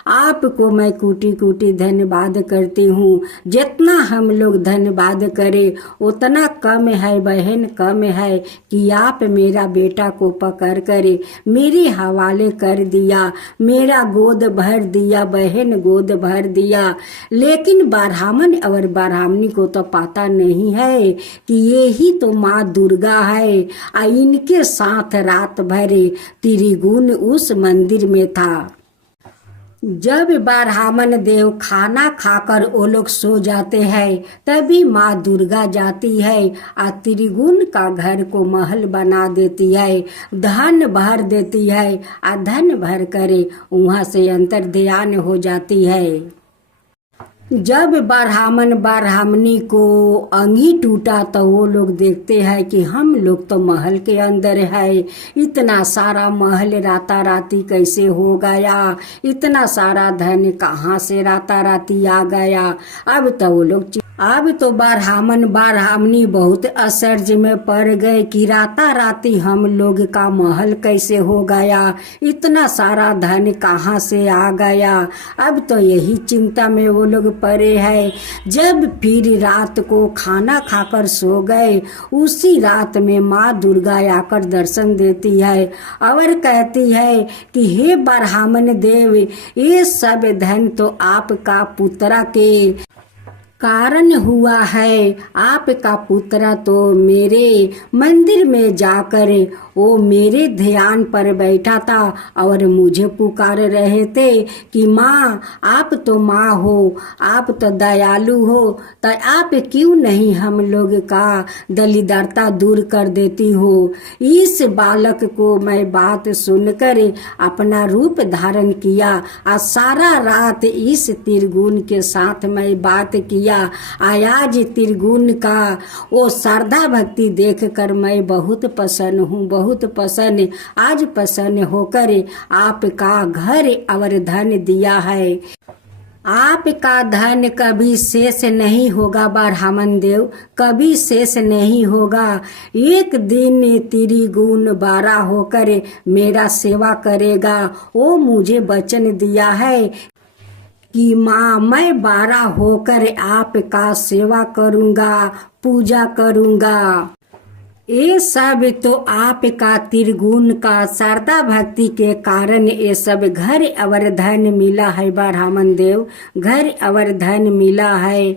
आपको मैं कोटि कोटि धन्यवाद करती हूँ, जितना हम लोग धन्यवाद करें उतना कम है बहन, कम है कि आप मेरा बेटा को पकड़ कर मेरे हवाले कर दिया, मेरा गोद भर दिया बहन, गोद भर दिया। लेकिन ब्राह्मण और ब्राह्मणी को तो पता नहीं है कि ये ही तो माँ दुर्गा है, इनके साथ रात भर त्रिगुण उस मंदिर में था। जब ब्राह्मण देव खाना खाकर वो लोग सो जाते हैं, तभी माँ दुर्गा जाती है और त्रिगुण का घर को महल बना देती है, धन भर देती है और धन भर करे वहाँ से अंतर ध्यान हो जाती है। जब ब्राह्मण ब्राह्मणी को अंगी टूटा तो वो लोग देखते हैं कि हम लोग तो महल के अंदर है, इतना सारा महल राताराती कैसे हो गया, इतना सारा धन कहाँ से राताराती आ गया। अब तो वो लोग अब तो ब्राह्मण ब्राह्मणी बहुत आश्चर्य में पड़ गए कि राताराती हम लोग का महल कैसे हो गया, इतना सारा धन कहाँ से आ गया। अब तो यही चिंता में वो लोग पड़े हैं। जब फिर रात को खाना खाकर सो गए, उसी रात में माँ दुर्गा आकर दर्शन देती है और कहती है कि हे ब्राह्मण देव, ये सब धन तो आपका पुत्र के कारण हुआ है, आपका पुत्र तो मेरे मंदिर में जाकर वो मेरे ध्यान पर बैठा था और मुझे पुकार रहे थे कि माँ आप तो माँ हो, आप तो दयालु हो, तो आप क्यों नहीं हम लोग का दलिद्रता दूर कर देती हो। इस बालक को मैं बात सुनकर अपना रूप धारण किया और सारा रात इस त्रिगुण के साथ मैं बात किया। आज त्रिगुण का वो श्रद्धा भक्ति देखकर मैं बहुत प्रसन्न हूँ, बहुत प्रसन्न। आज प्रसन्न होकर आपका घर और धन दिया है। आपका धन कभी शेष नहीं होगा ब्राह्मण देव, कभी शेष नहीं होगा। एक दिन त्रिगुण बड़ा होकर मेरा सेवा करेगा। वो मुझे वचन दिया है कि माँ मैं बड़ा होकर आपका सेवा करूँगा, पूजा करूँगा। ये सब तो आपका त्रिगुण का श्रद्धा भक्ति के कारण ये सब घर और धन मिला है ब्राह्मण देव, घर और धन मिला है।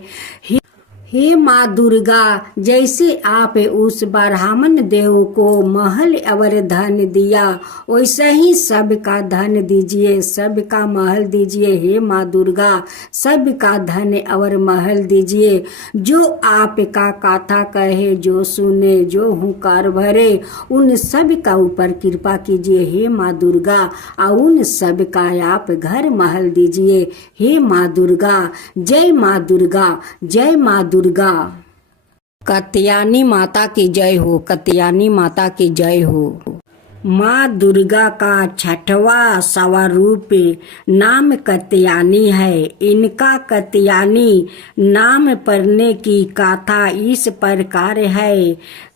हे माँ दुर्गा, जैसे आप उस ब्राह्मण देव को महल और धन दिया, वैसे ही सबका धन दीजिए, सबका महल दीजिए। हे माँ दुर्गा, सबका धन और महल दीजिए। जो आपका कथा कहे, जो सुने, जो हुंकार भरे, उन सब का ऊपर कृपा कीजिए हे माँ दुर्गा, और उन सब का आप घर महल दीजिए। हे माँ दुर्गा, जय माँ दुर्गा, जय माँ दुर्गा। कत्यायनी माता की जय हो, कत्यायनी माता की जय हो। माँ दुर्गा का छठवां स्वरूप नाम कत्यायनी है। इनका कत्यायनी नाम पढ़ने की कथा इस प्रकार है।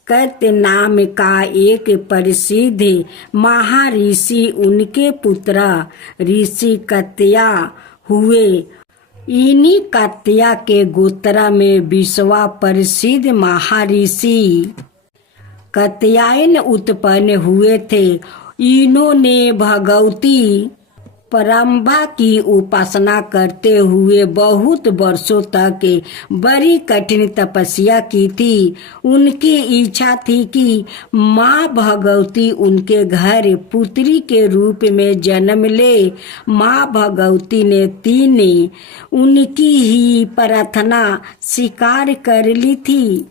कत्य नाम का एक प्रसिद्ध महर्षि, उनके पुत्र ऋषि कत्या हुए। इन्हीं कत्या के गोत्र में विश्व प्रसिद्ध महर्षि कात्यायन उत्पन्न हुए थे। इन्होंने भगवती परम्बा की उपासना करते हुए बहुत वर्षों तक बड़ी कठिन तपस्या की थी। उनकी इच्छा थी कि माँ भगवती उनके घर पुत्री के रूप में जन्म ले। माँ भगवती ने उनकी ही प्रार्थना स्वीकार कर ली थी।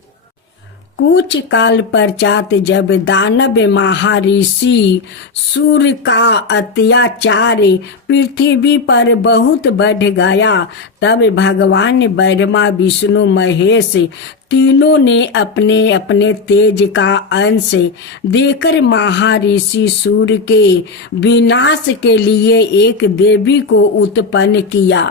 कुछ काल पश्चात जब दानव महर्षि सूर्य का अत्याचार पृथ्वी पर बहुत बढ़ गया, तब भगवान ब्रह्मा, विष्णु, महेश तीनों ने अपने अपने तेज का अंश देकर महर्षि सूर्य के विनाश के लिए एक देवी को उत्पन्न किया।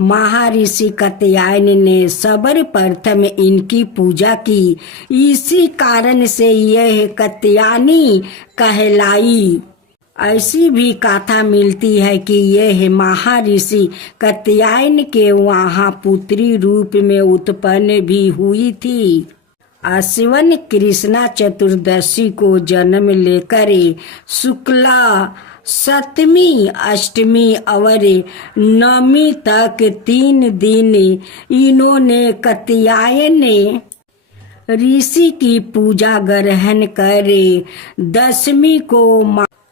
महर्षि कात्यायन ने सर्वप्रथम इनकी पूजा की। इसी कारण से यह कात्यायनी कहलाई। ऐसी भी कथा मिलती है कि यह महर्षि कात्यायन के वहाँ पुत्री रूप में उत्पन्न भी हुई थी। आश्विन कृष्णा चतुर्दशी को जन्म लेकर शुक्ला सप्तमी, अष्टमी और नवमी तक 3 दिन इन्होंने कात्यायन ऋषि की पूजा ग्रहण कर 10वीं को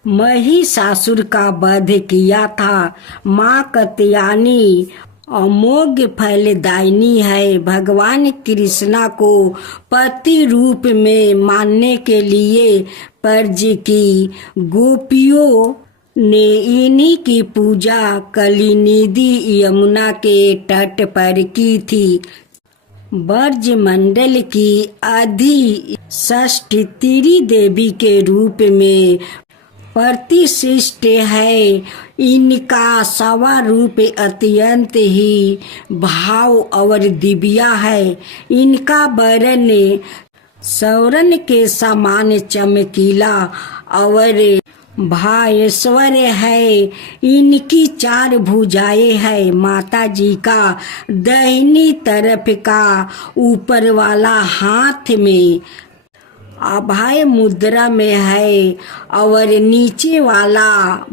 महिषासुर का वध किया था। माँ कात्यायनी अमोघ फलदायिनी है। भगवान कृष्णा को पति रूप में मानने के लिए ब्रज की गोपियों ने इन्हीं की पूजा कलिनिधि यमुना के तट पर की थी। ब्रज मंडल की अधिष्ठात्री देवी के रूप में प्रतिष्ठित है। इनका स्वरूप अत्यंत ही भाव और दिव्य है। इनका वर्ण सौरन के समान चमकीला और भास्वर है। इनकी 4 भुजाएं है। माता जी का दाहिनी तरफ का ऊपर वाला हाथ में अभय मुद्रा में है और नीचे वाला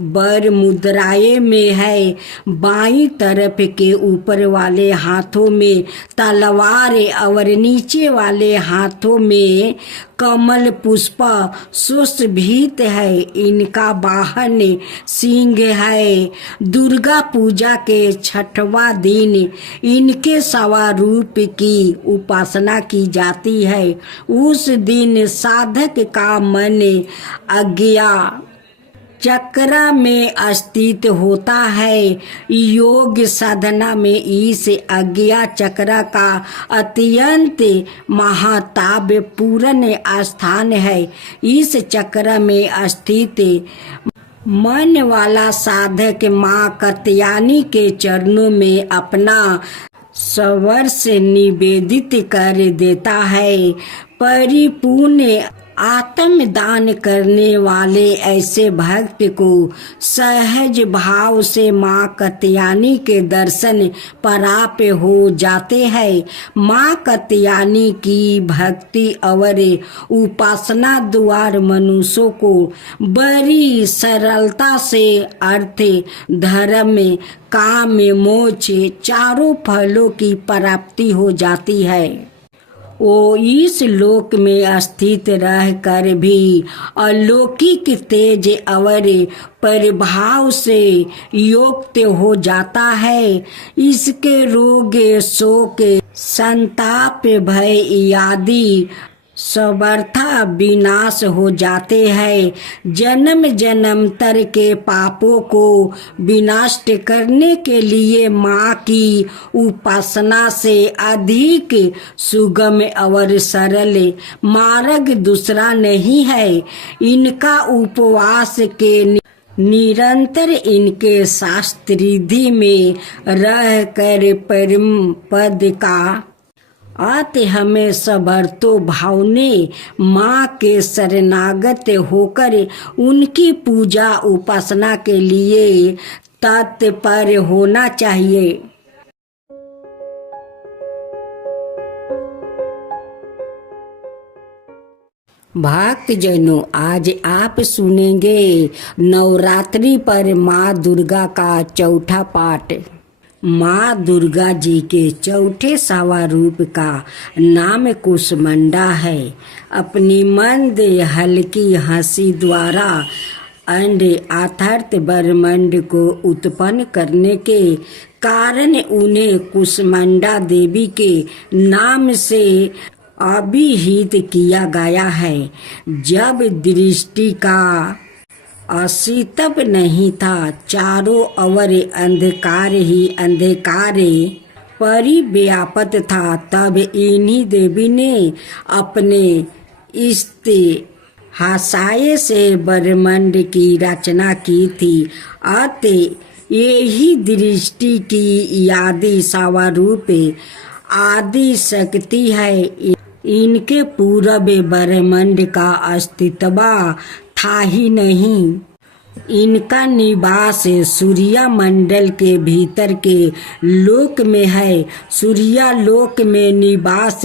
वर मुद्राएं में है। बाईं तरफ के ऊपर वाले हाथों में तलवार और नीचे वाले हाथों में कमल पुष्प सुशोभित है। इनका वाहन सिंह है। दुर्गा पूजा के 6वां दिन इनके स्वरूप की उपासना की जाती है। उस दिन साधक का मन आज्ञा चक्र में स्थित होता है। योग साधना में इस आज्ञा चक्र का अत्यंत महत्वपूर्ण स्थान है। इस चक्र में स्थित मन वाला साधक माँ कात्यायनी के चरणों में अपना सर्वस्व निवेदित कर देता है। परिपूर्ण आत्मदान करने वाले ऐसे भक्त को सहज भाव से माँ कात्यायनी के दर्शन प्राप्त हो जाते हैं। माँ कात्यायनी की भक्ति और उपासना द्वारा मनुष्यों को बड़ी सरलता से अर्थ, धर्म, काम, मोक्ष चारों फलों की प्राप्ति हो जाती है। वो इस लोक में स्थित रहकर भी अलौकिक तेज और प्रभाव से युक्त हो जाता है। इसके रोग, शोक, संताप, भय आदि सर्वथा विनाश हो जाते हैं। जन्म जन्मांतर के पापों को विनष्ट करने के लिए माँ की उपासना से अधिक सुगम और सरल मार्ग दूसरा नहीं है। इनका उपवास के निरंतर इनके शास्त्रिधि में रहकर परम पद का अत हमें सबरतो भाव ने माँ के शरणागत होकर उनकी पूजा उपासना के लिए तत्पर होना चाहिए। भक्तजनों, आज आप सुनेंगे नवरात्रि पर माँ दुर्गा का चौथा पाठ। माँ दुर्गा जी के चौथे सावा रूप का नाम कुष्मांडा है। अपनी मंद हल्की हंसी द्वारा अंड अर्थात ब्रह्मांड को उत्पन्न करने के कारण उन्हें कुष्मांडा देवी के नाम से अभिहित किया गया है। जब दृष्टि का अस्तित्व नहीं था, चारों ओर अंधकार ही अंधकार परिव्याप्त था, तब इन्हीं देवी ने अपने इस्तेहासाय से ब्रह्मांड की रचना की थी। अतः यही दृष्टि की आदि स्वरूप आदि शक्ति है। इनके पूर्व ब्रह्मांड का अस्तित्व था ही नहीं। इनका निवास सूर्य मंडल के भीतर के लोक में है। सूर्य लोक में निवास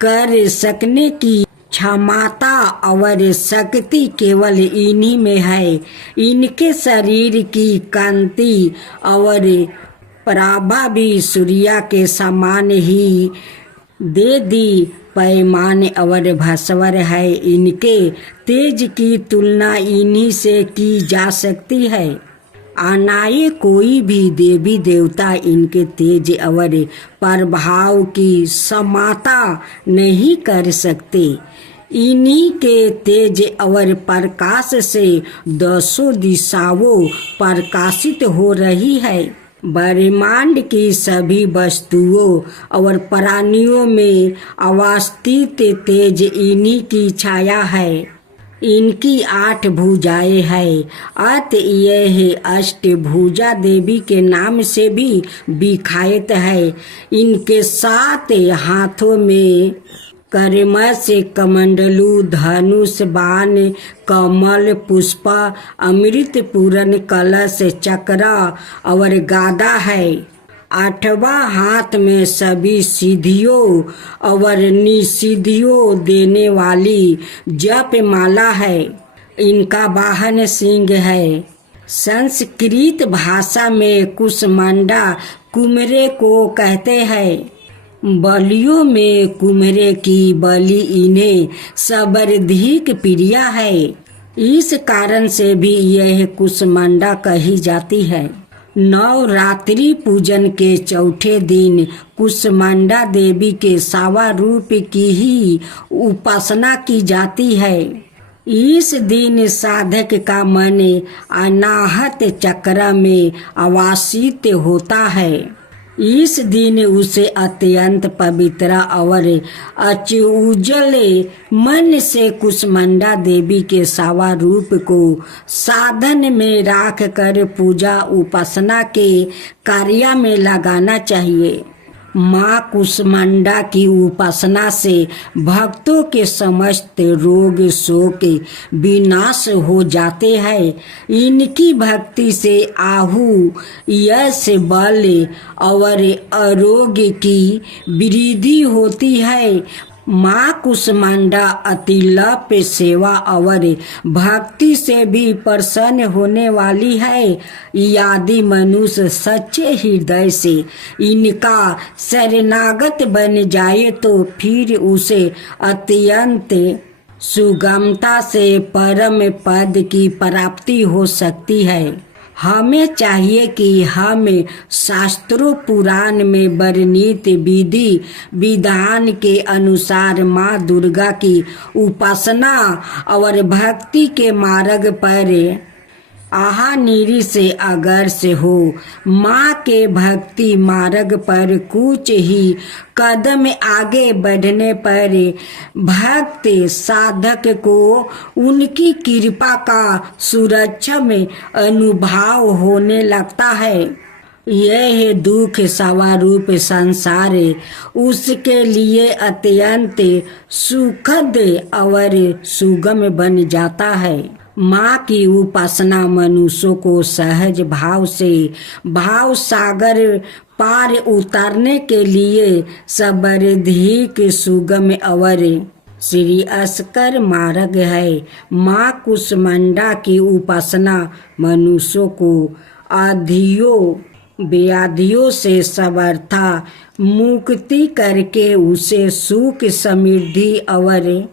कर सकने की क्षमता और शक्ति केवल इन्हीं में है। इनके शरीर की कांति और प्रभा भी सूर्य के समान ही दे दी पैमान और भास्वर है। इनके तेज की तुलना इन्हीं से की जा सकती है। अनाए कोई भी देवी देवता इनके तेज और प्रभाव की समाता नहीं कर सकते। इन्हीं के तेज और प्रकाश से दसों दिशाओं प्रकाशित हो रही है। ब्रह्मांड की सभी वस्तुओं और प्राणियों में अवस्थित तेज इन्हीं की छाया है। इनकी 8 भुजाएं हैं। अतः यह अष्टभुजा देवी के नाम से भी विख्यात है। इनके 7 हाथों में करमस, कमंडलू, धनुष, बाण, कमल, पुष्प, अमृत पूर्ण, कलश, चक्र और गादा है। 8वां हाथ में सभी सिद्धियों और निसिद्धियों देने वाली जप माला है। इनका वाहन सिंह है। संस्कृत भाषा में कुष्मांडा कुमरे को कहते हैं। बलियों में कुम्हरे की बलि इन्हें सर्वाधिक प्रिय है। इस कारण से भी यह कुष्मांडा कही जाती है। नवरात्रि पूजन के चौथे दिन कुष्मांडा देवी के सावा रूप की ही उपासना की जाती है। इस दिन साधक का मन अनाहत चक्र में आवासित होता है। इस दिन उसे अत्यंत पवित्र और अत्युज्ज्वल मन से कुष्मांडा देवी के सावा रूप को साधन में रख कर पूजा उपासना के कार्य में लगाना चाहिए। माँ कुष्मांडा की उपासना से भक्तों के समस्त रोग शोक विनाश हो जाते हैं। इनकी भक्ति से आहु यश बल और आरोग्य की वृद्धि होती है। माँ कुष्मांडा अतिलप सेवा और भक्ति से भी प्रसन्न होने वाली है। यदि मनुष्य सच्चे हृदय से इनका शरणागत बन जाए तो फिर उसे अत्यंत सुगमता से परम पद की प्राप्ति हो सकती है। हमें चाहिए कि हम शास्त्रों पुराण में वर्णित विधि विधान के अनुसार माँ दुर्गा की उपासना और भक्ति के मार्ग पर आहानिरी से अगर से हो। माँ के भक्ति मार्ग पर कुछ ही कदम आगे बढ़ने पर भक्त साधक को उनकी कृपा का सुरक्षा में अनुभव होने लगता है। यह दुख स्वरूप संसार उसके लिए अत्यंत सुखद और सुगम बन जाता है। माँ की उपासना मनुष्यों को सहज भाव से भाव सागर पार उतारने के लिए सर्वाधिक सुगम और श्रेयस्कर मार्ग है। माँ कुष्मांडा की उपासना मनुष्यों को आधियों व्याधियों से सर्वथा मुक्ति करके उसे सुख समृद्धि और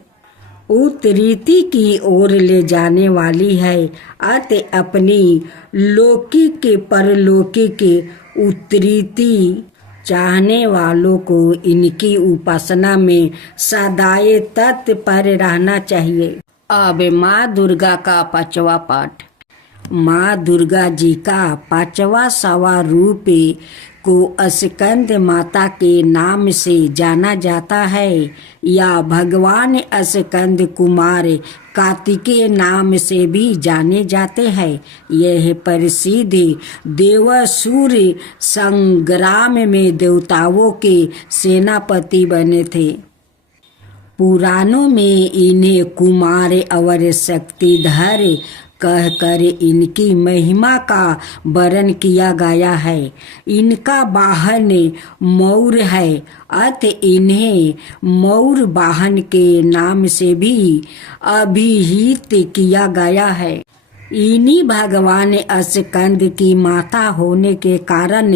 उत्तरीति की ओर ले जाने वाली है। अतः अपनी लौकिक परलौकिक उत्तरीति चाहने वालों को इनकी उपासना में सदाए तत्पर रहना चाहिए। अब माँ दुर्गा का पांचवा पाठ। माँ दुर्गा जी का पांचवा स्वरूप को स्कंद माता के नाम से जाना जाता है या भगवान स्कंद कुमार कार्तिकेय नाम से भी जाने जाते हैं। यह प्रसिद्ध देवासुर संग्राम में देवताओं के सेनापति बने थे। पुराणों में इन्हें कुमार और शक्तिधर कहकर इनकी महिमा का वर्णन किया गया है। इनका वाहन मयूर है, अतः इन्हें मयूर वाहन के नाम से भी अभिहित किया गया है। इन्हीं भगवान स्कंद की माता होने के कारण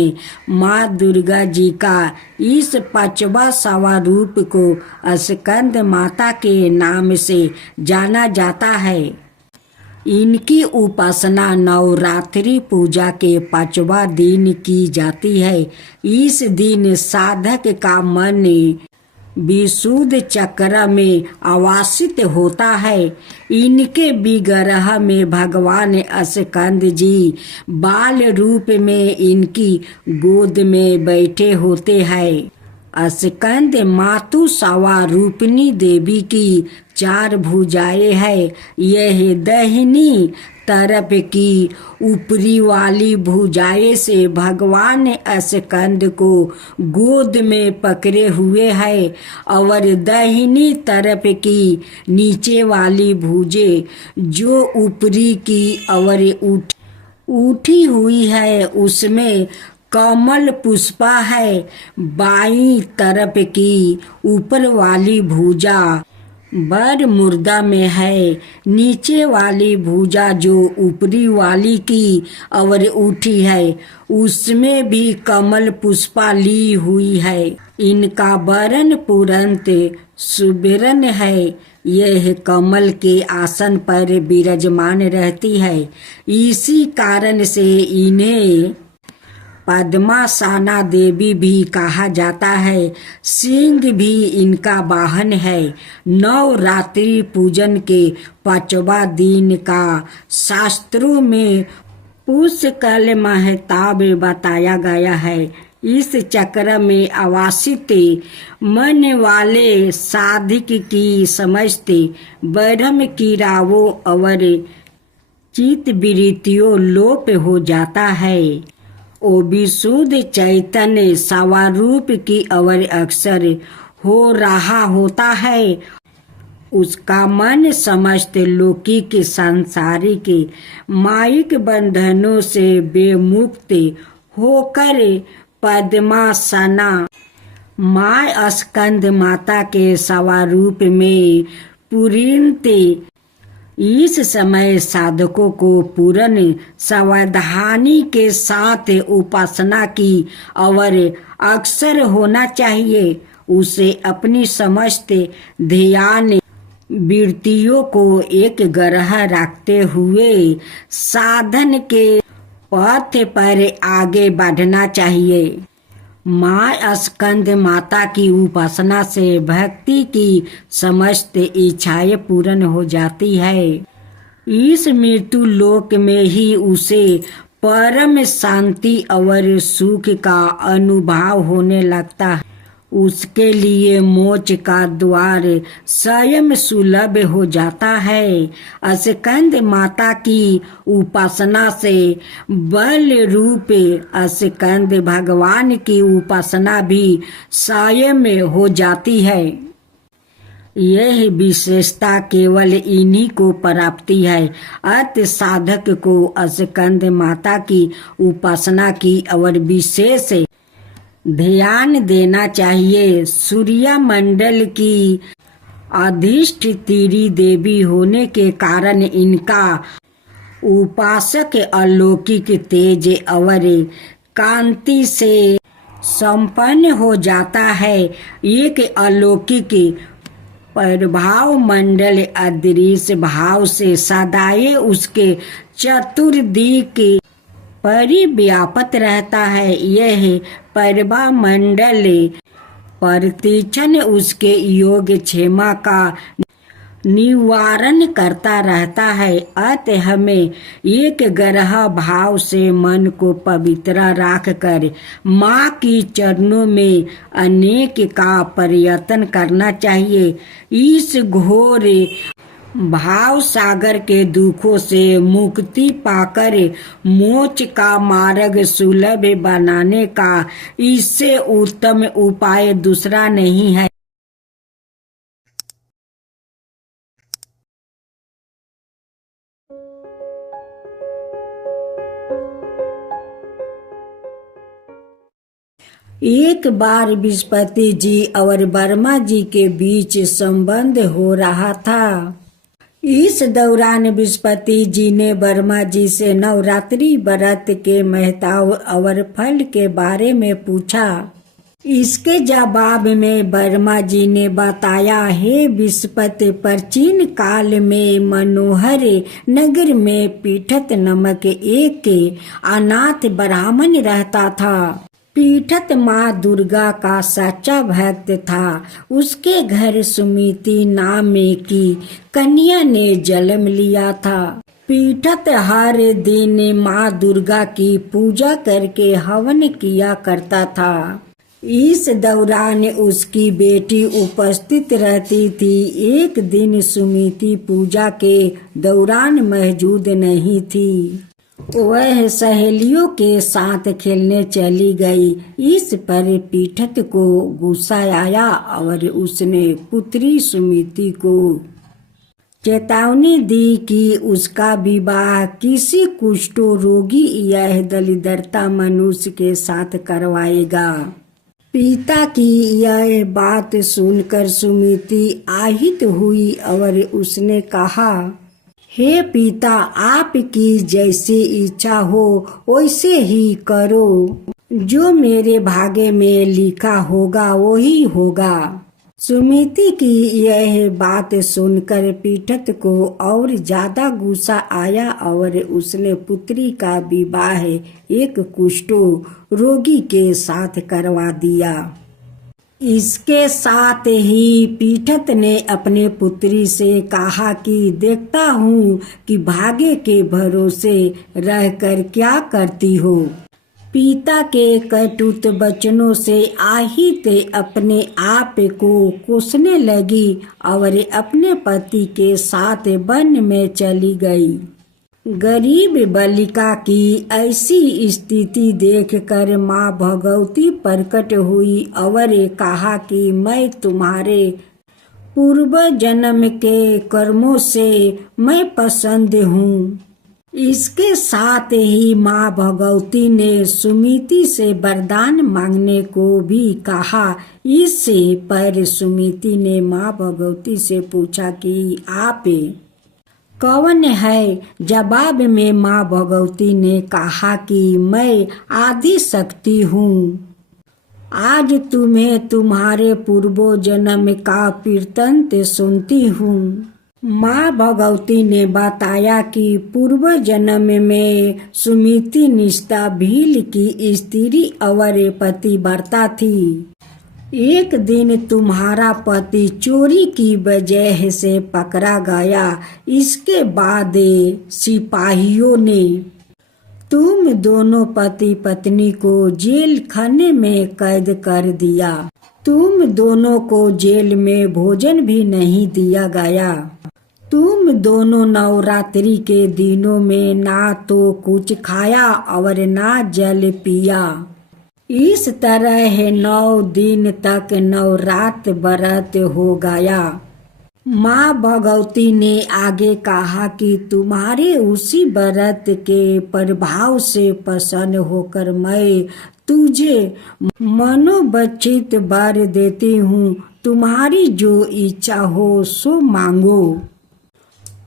माँ दुर्गा जी का इस पांचवा स्वरूप को स्कंद माता के नाम से जाना जाता है। इनकी उपासना नवरात्रि पूजा के पांचवा दिन की जाती है। इस दिन साधक का मन विशुद्ध चक्र में आवासित होता है। इनके विग्रह में भगवान स्कंद जी बाल रूप में इनकी गोद में बैठे होते हैं। स्कंद मातु स्वरूपिणी देवी की 4 भुजाएं है। यह दाहिनी तरफ की ऊपरी वाली भुजाएं से भगवान स्कंद को गोद में पकड़े हुए है और दाहिनी तरफ की नीचे वाली भुजे जो ऊपरी की और उठी हुई है उसमें कमल पुष्पा है। बाईं तरफ की ऊपर वाली भुजा बर मुर्दा में है। नीचे वाली भुजा जो ऊपरी वाली की और उठी है उसमें भी कमल पुष्पा ली हुई है। इनका वर्ण पुरंत सुबेरन है। यह कमल के आसन पर विराजमान रहती है। इसी कारण से इन्हें पद्मासना देवी भी कहा जाता है। सिंह भी इनका वाहन है। नवरात्रि पूजन के 5वां दिन का शास्त्रों में पुष्कल महताब बताया गया है। इस चक्र में आवासित मन वाले साधक की समस्त ब्रह्म कीड़ाओं और चित्त वृत्तियों लोप हो जाता है। वो विशुद्ध चैतन्य स्वरूप की अवर अक्सर हो रहा होता है। उसका मन समस्त लौकिक सांसारिक मायिक बंधनों से बेमुक्त होकर पद्मासना माँ स्कंद माता के स्वरूप में पूर्णत इस समय साधकों को पूर्ण सावधानी के साथ उपासना की और अक्सर होना चाहिए। उसे अपनी समस्त ध्यान वृत्तियों को एक ग्रह रखते हुए साधन के पथ पर आगे बढ़ना चाहिए। माँ स्कंद माता की उपासना से भक्ति की समस्त इच्छाएं पूर्ण हो जाती है। इस मृत्यु लोक में ही उसे परम शांति और सुख का अनुभव होने लगता है। उसके लिए मोक्ष का द्वार स्वयं सुलभ हो जाता है। स्कंद माता की उपासना से बल रूप स्कंद भगवान की उपासना भी स्वयं हो जाती है। यह विशेषता केवल इन्हीं को प्राप्ति है। अत साधक को स्कंद माता की उपासना की और विशेष ध्यान देना चाहिए। सूर्य मंडल की अधिष्ठित्री देवी होने के कारण इनका उपासक अलौकिक तेज और कांति से संपन्न हो जाता है। एक अलौकिक प्रभाव मंडल अदृश्य भाव से सदाए उसके चतुर्दिक परिव्याप्त रहता है। यह प्रभा मंडल प्रतिक्षण उसके योग क्षेमा का निवारण करता रहता है। अतः हमें एक ग्रह भाव से मन को पवित्र रख कर माँ की चरणों में अनेक का प्रयत्न करना चाहिए। इस घोर भाव सागर के दुखों से मुक्ति पाकर मोक्ष का मार्ग सुलभ बनाने का इससे उत्तम उपाय दूसरा नहीं है। एक बार बृहस्पति जी और वर्मा जी के बीच संबंध हो रहा था। इस दौरान बृहस्पति जी ने वर्मा जी से नवरात्रि व्रत के महत्व और फल के बारे में पूछा। इसके जवाब में वर्मा जी ने बताया, हे बृहस्पति, प्राचीन काल में मनोहर नगर में पीठत नामक एक अनाथ ब्राह्मण रहता था। पीठत माँ दुर्गा का सच्चा भक्त था। उसके घर सुमिति नाम की कन्या ने जन्म लिया था। पीठत हर दिन माँ दुर्गा की पूजा करके हवन किया करता था। इस दौरान उसकी बेटी उपस्थित रहती थी। एक दिन सुमिति पूजा के दौरान मौजूद नहीं थी। वह सहेलियों के साथ खेलने चली गई। इस पर पीठत को गुस्सा आया और उसने पुत्री सुमिति को चेतावनी दी कि उसका विवाह किसी कुष्ठ रोगी या दरिद्रता मनुष्य के साथ करवाएगा। पिता की यह बात सुनकर सुमिति आहित हुई और उसने कहा, हे पिता, आपकी जैसी इच्छा हो वैसे ही करो। जो मेरे भाग्य में लिखा होगा वही होगा। सुमिति की यह बात सुनकर पीठत को और ज्यादा गुस्सा आया और उसने पुत्री का विवाह एक कुष्ठ रोगी के साथ करवा दिया। इसके साथ ही पीठत ने अपने पुत्री से कहा कि देखता हूँ कि भाग्य के भरोसे रहकर क्या करती हो। पिता के कटुत वचनों से आहित अपने आप को कोसने लगी और अपने पति के साथ वन में चली गई। गरीब बालिका की ऐसी स्थिति देखकर माँ भगवती प्रकट हुई और कहा कि मैं तुम्हारे पूर्व जन्म के कर्मों से मैं पसंद हूँ। इसके साथ ही माँ भगवती ने सुमिति से वरदान मांगने को भी कहा। इससे पर सुमिति ने माँ भगवती से पूछा कि आप कौन है? जवाब में माँ भगवती ने कहा कि मैं आदि शक्ति हूँ। आज तुम्हें तुम्हारे पूर्व जन्म का वृत्तांत सुनती हूँ। माँ भगवती ने बताया कि पूर्व जन्म में सुमिति निष्ठा भील की स्त्री और पतिव्रता थी। एक दिन तुम्हारा पति चोरी की वजह से पकड़ा गया। इसके बाद सिपाहियों ने तुम दोनों पति पत्नी को जेल खाने में कैद कर दिया। तुम दोनों को जेल में भोजन भी नहीं दिया गया। तुम दोनों नवरात्रि के दिनों में ना तो कुछ खाया और ना जल पिया। इस तरह 9 दिन तक नवरात व्रत हो गया। माँ भगवती ने आगे कहा कि तुम्हारे उसी व्रत के प्रभाव से प्रसन्न होकर मैं तुझे मनोवांछित वर देती हूँ। तुम्हारी जो इच्छा हो सो मांगो।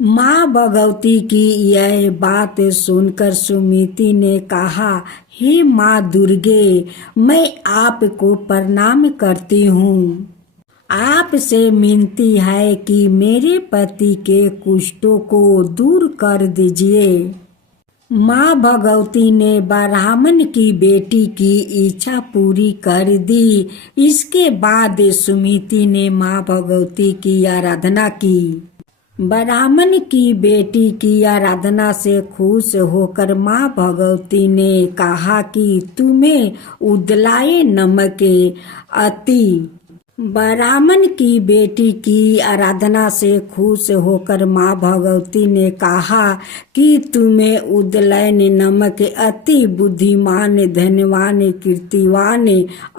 माँ भगवती की यह बात सुनकर सुमिति ने कहा, हे माँ दुर्गे, मैं आपको प्रणाम करती हूँ। आपसे विनती है कि मेरे पति के कुष्ठों को दूर कर दीजिए। माँ भगवती ने ब्राह्मण की बेटी की इच्छा पूरी कर दी। इसके बाद सुमिति ने माँ भगवती की आराधना की। ब्राह्मण की बेटी की आराधना से खुश होकर माँ भगवती ने कहा कि तुम्हें उदलाए नमक अति। ब्राह्मण की बेटी की आराधना से खुश होकर माँ भगवती ने कहा कि तुम्हें उदलैन नमक अति बुद्धिमान, धनवान, कीर्तिवान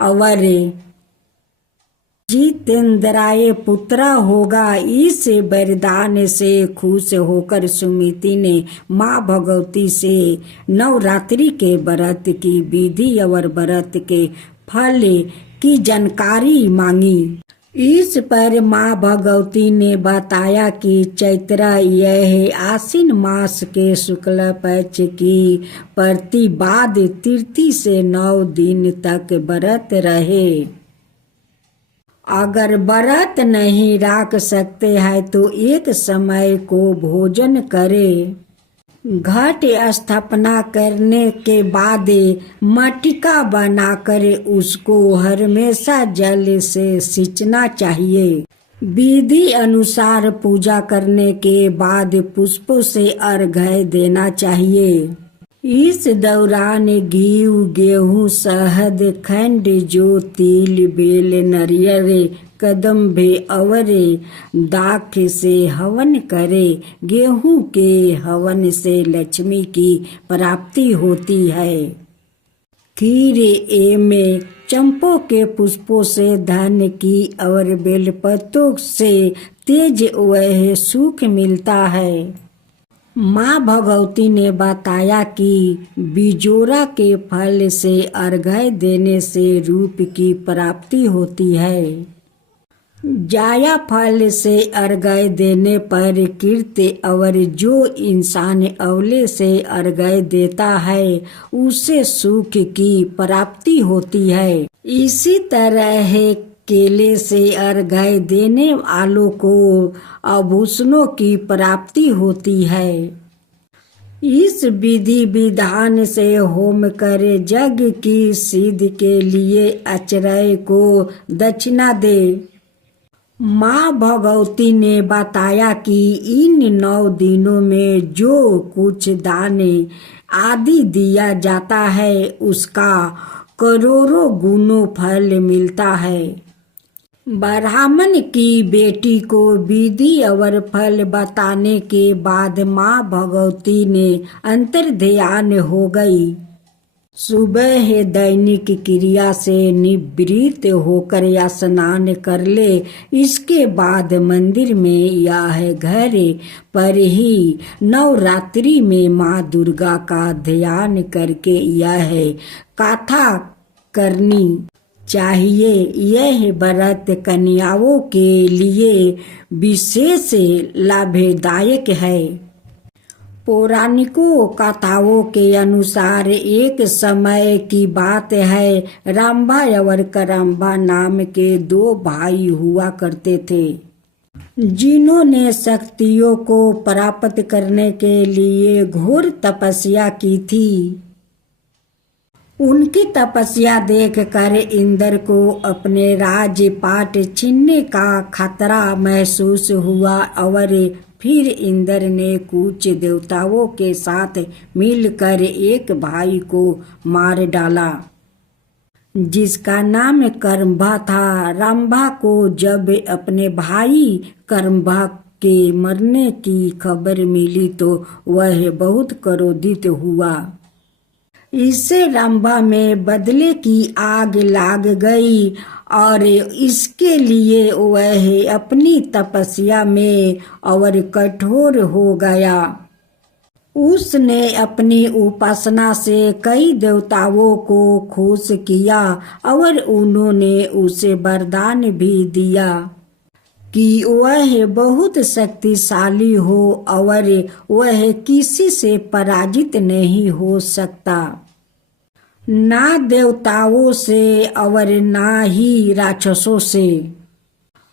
और जितेंद्राय पुत्र होगा। इस वरदान से खुश होकर सुमिति ने माँ भगवती से नवरात्रि के व्रत की विधि और व्रत के फल की जानकारी मांगी। इस पर माँ भगवती ने बताया कि चैत्र यह आश्विन मास के शुक्ल पक्ष की प्रतिबाद तिथि से 9 दिन तक व्रत रहे। अगर व्रत नहीं रख सकते हैं तो एक समय को भोजन करे। घट स्थापना करने के बाद मटका बनाकर उसको हमेशा जल से सींचना चाहिए। विधि अनुसार पूजा करने के बाद पुष्पों से अर्घ्य देना चाहिए। इस दौरान घी, गेहूं, शहद, खंड, जौ, तिल, बेल, नारियल, कदम्ब और दाख से हवन करे। गेहूं के हवन से लक्ष्मी की प्राप्ति होती है। खीर में चंपों के पुष्पों से धन की और बेलपत्रों से तेज वह सुख मिलता है। माँ भगवती ने बताया कि बिजोरा के फल से अर्घ्य देने से रूप की प्राप्ति होती है। जाया फल से अर्घ्य देने पर कीर्ति और जो इंसान अवले से अर्घ्य देता है उसे सुख की प्राप्ति होती है। इसी तरह केले से अर्घ्य देने वालों को आभूषणों की प्राप्ति होती है। इस विधि विधान से होम करे यज्ञ की सिद्धि के लिए आचार्य को दक्षिणा दे। माँ भगवती ने बताया कि इन 9 दिनों में जो कुछ दान आदि दिया जाता है उसका करोड़ों गुणों फल मिलता है। ब्राह्मण की बेटी को विधि और फल बताने के बाद माँ भगवती ने अंतर्ध्यान हो गई। सुबह दैनिक क्रिया से निवृत्त होकर स्नान कर ले। इसके बाद मंदिर में या घर पर ही नवरात्रि में माँ दुर्गा का ध्यान करके यह कथा करनी चाहिए। यह व्रत कन्याओं के लिए विशेष लाभदायक है। पौराणिकों कथाओं के अनुसार एक समय की बात है, रंभा और करम्बा नाम के दो भाई हुआ करते थे, जिन्होंने शक्तियों को प्राप्त करने के लिए घोर तपस्या की थी। उनकी तपस्या देखकर इंद्र को अपने राजपाट छीनने का खतरा महसूस हुआ और फिर इंद्र ने कुछ देवताओं के साथ मिलकर एक भाई को मार डाला, जिसका नाम करम्बा था। रंभा को जब अपने भाई करम्बा के मरने की खबर मिली तो वह बहुत क्रोधित हुआ। इससे रंभा में बदले की आग लाग गई और इसके लिए वह अपनी तपस्या में और कठोर हो गया। उसने अपनी उपासना से कई देवताओं को खुश किया और उन्होंने उसे वरदान भी दिया कि वह बहुत शक्तिशाली हो और वह किसी से पराजित नहीं हो सकता, ना देवताओं से और ना ही राक्षसों से।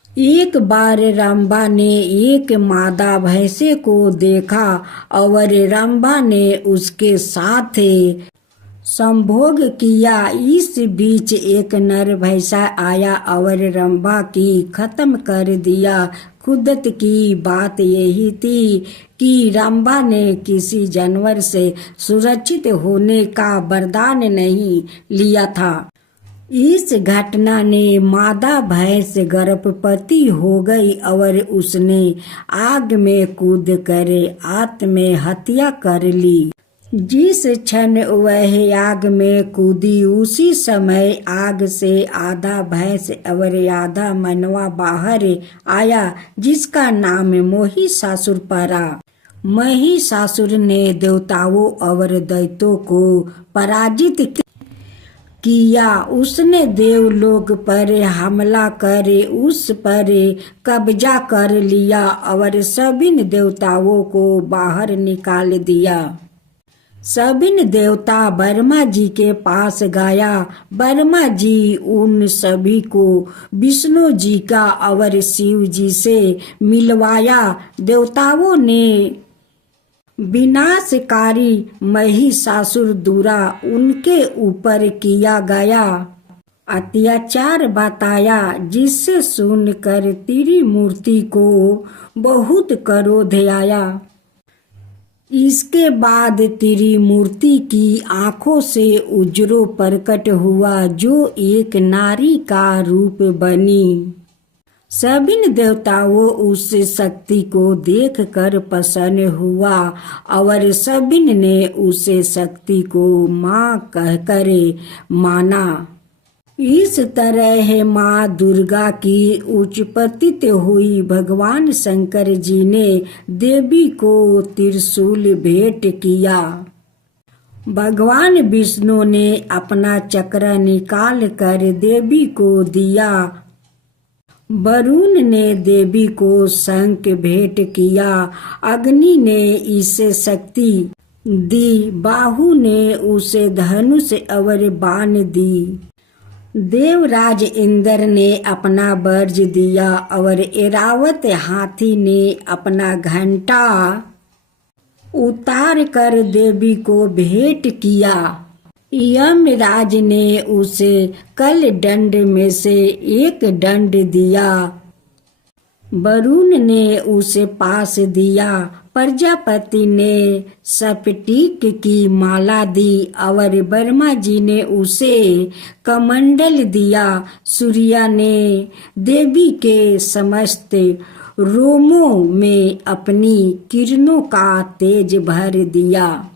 एक बार रंभा ने एक मादा भैंसे को देखा और रंभा ने उसके साथ संभोग किया। इस बीच एक नर भैंसा आया और रंभा की खत्म कर दिया। खुद्दत की बात यही थी कि रंभा ने किसी जानवर से सुरक्षित होने का वरदान नहीं लिया था। इस घटना ने मादा भैंस गर्भवती हो गई और उसने आग में कूद कर आत्महत्या कर ली। जिस क्षण वह आग में कूदी उसी समय आग से आधा भैंस और आधा मनवा बाहर आया, जिसका नाम महिषासुर पड़ा। महिषासुर ने देवताओं और दैत्यों को पराजित किया। उसने देवलोक पर हमला कर उस पर कब्जा कर लिया और सभी देवताओं को बाहर निकाल दिया। सभी देवता ब्रह्मा जी के पास गया। ब्रह्मा जी उन सभी को विष्णु जी का और शिव जी से मिलवाया। देवताओं ने विनाशकारी महिषासुर द्वारा उनके ऊपर किया गया अत्याचार बताया, जिससे सुनकर त्रिमूर्ति को बहुत क्रोध आया। इसके बाद त्रिमूर्ति की आंखों से उज्रो प्रकट हुआ, जो एक नारी का रूप बनी। सभी देवताओं उस शक्ति को देखकर प्रसन्न हुआ और सभी ने उस शक्ति को माँ कहकर माना। इस तरह माँ दुर्गा की उत्पत्ति हुई। भगवान शंकर जी ने देवी को त्रिशूल भेंट किया। भगवान विष्णु ने अपना चक्र निकाल कर देवी को दिया। वरुण ने देवी को शंख भेंट किया। अग्नि ने इसे शक्ति दी। बाहु ने उसे धनुष और बाण दी। देवराज इंद्र ने अपना वज्र दिया और ऐरावत हाथी ने अपना घंटा उतार कर देवी को भेंट किया। यमराज ने उसे कल दंड में से एक दंड दिया। वरुण ने उसे पास दिया, प्रजापति ने स्फटिक की माला दी और ब्रह्मा जी ने उसे कमंडल दिया। सूर्य ने देवी के समस्त रोमों में अपनी किरणों का तेज भर दिया।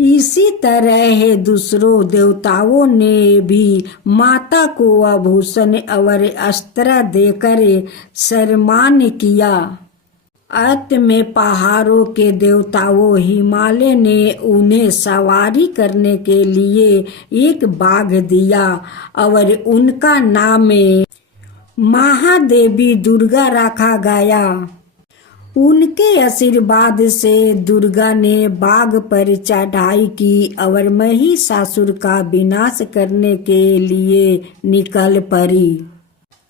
इसी तरह दूसरों देवताओं ने भी माता को आभूषण और अस्त्र देकर सम्मान किया। अंत में पहाड़ों के देवताओं हिमालय ने उन्हें सवारी करने के लिए एक बाघ दिया और उनका नाम महादेवी दुर्गा रखा गया। उनके आशीर्वाद से दुर्गा ने बाघ पर चढ़ाई की और महिषासुर का विनाश करने के लिए निकल पड़ी।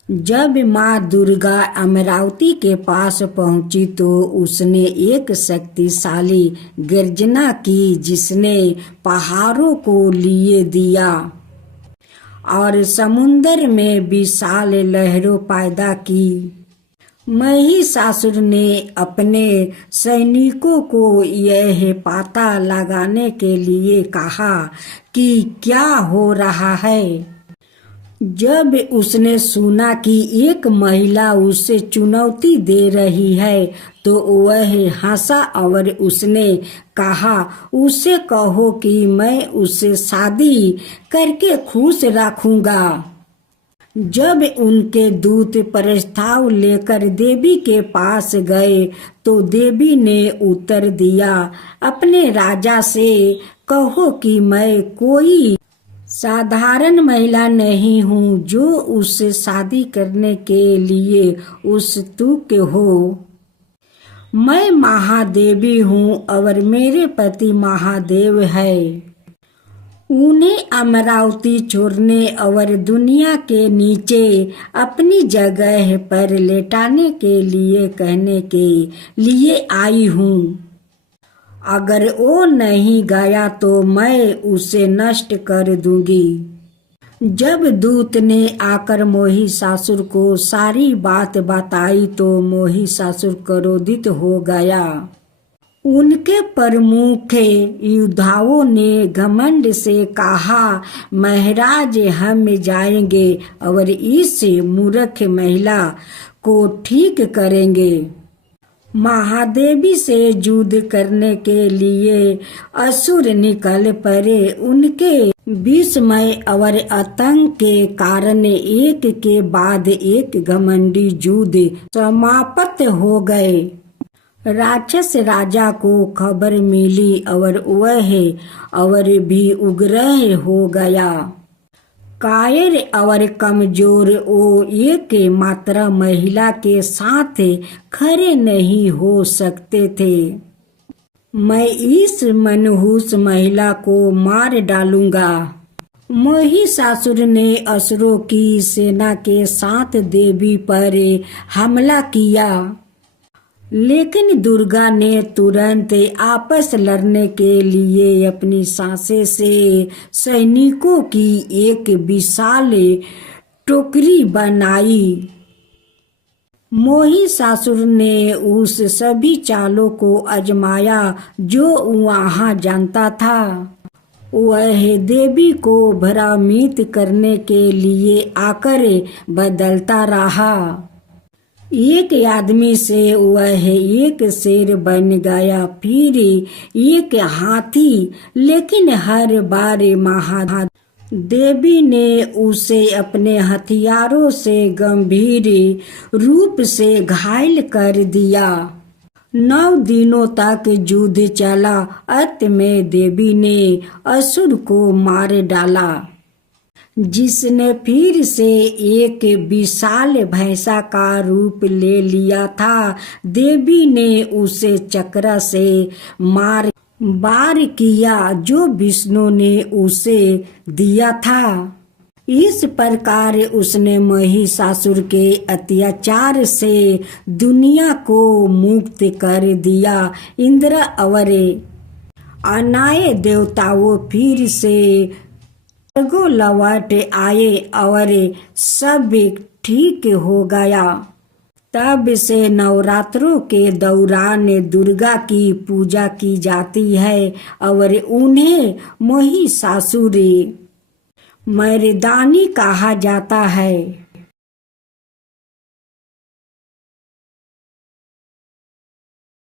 जब माँ दुर्गा अमरावती के पास पहुंची तो उसने एक शक्तिशाली गर्जना की जिसने पहाड़ों को लिए दिया और समुद्र में विशाल लहरों पैदा की। महिषासुर ने अपने सैनिकों को यह पता लगाने के लिए कहा कि क्या हो रहा है। जब उसने सुना कि एक महिला उसे चुनौती दे रही है तो वह हंसा और उसने कहा, उसे कहो कि मैं उससे शादी करके खुश रखूंगा। जब उनके दूत प्रस्ताव लेकर देवी के पास गए तो देवी ने उत्तर दिया, अपने राजा से कहो कि मैं कोई साधारण महिला नहीं हूँ जो उससे शादी करने के लिए उत्सुक हो। मैं महादेवी हूँ और मेरे पति महादेव है। उन्हें अमरावती छोड़ने और दुनिया के नीचे अपनी जगह पर लेटाने के लिए कहने के लिए आई हूँ। अगर वो नहीं गया तो मैं उसे नष्ट कर दूंगी। जब दूत ने आकर महिषासुर को सारी बात बताई तो महिषासुर क्रोधित हो गया। उनके प्रमुख योद्धाओं ने घमंड से कहा, महाराज हम जाएंगे और इस मूर्ख महिला को ठीक करेंगे। महादेवी से युद्ध करने के लिए असुर निकल पड़े। उनके विस्मय और आतंक के कारण एक के बाद एक घमंडी युद्ध समाप्त हो गए। राक्षस राजा को खबर मिली और वह और भी उग्र हो गया। कायर और कमजोर वो एक मात्र महिला के साथ खड़े नहीं हो सकते थे। मैं इस मनहूस महिला को मार डालूंगा। महिषासुर ने असुरों की सेना के साथ देवी पर हमला किया, लेकिन दुर्गा ने तुरंत आपस लड़ने के लिए अपनी सांसें से सैनिकों की एक विशाल टोकरी बनाई। महिषासुर ने उस सभी चालों को आजमाया जो वहां जानता था। वह देवी को भ्रमित करने के लिए आकर बदलता रहा। एक आदमी से वह एक शेर बन गया, फिर एक हाथी, लेकिन हर बार महादेवी ने उसे अपने हथियारों से गंभीर रूप से घायल कर दिया। 9 दिनों तक युद्ध चला। अंत में देवी ने असुर को मार डाला, जिसने फिर से एक विशाल भैंसा का रूप ले लिया था। देवी ने उसे चक्र से वार किया जो विष्णु ने उसे दिया था। इस प्रकार उसने महिषासुर के अत्याचार से दुनिया को मुक्त कर दिया। इंद्र और अन्य देवताओं फिर से स्वर्ग लौट आए और सब ठीक हो गया। तब से नवरात्रों के दौरान दुर्गा की पूजा की जाती है और उन्हें महिषासुर मर्दानी कहा जाता है।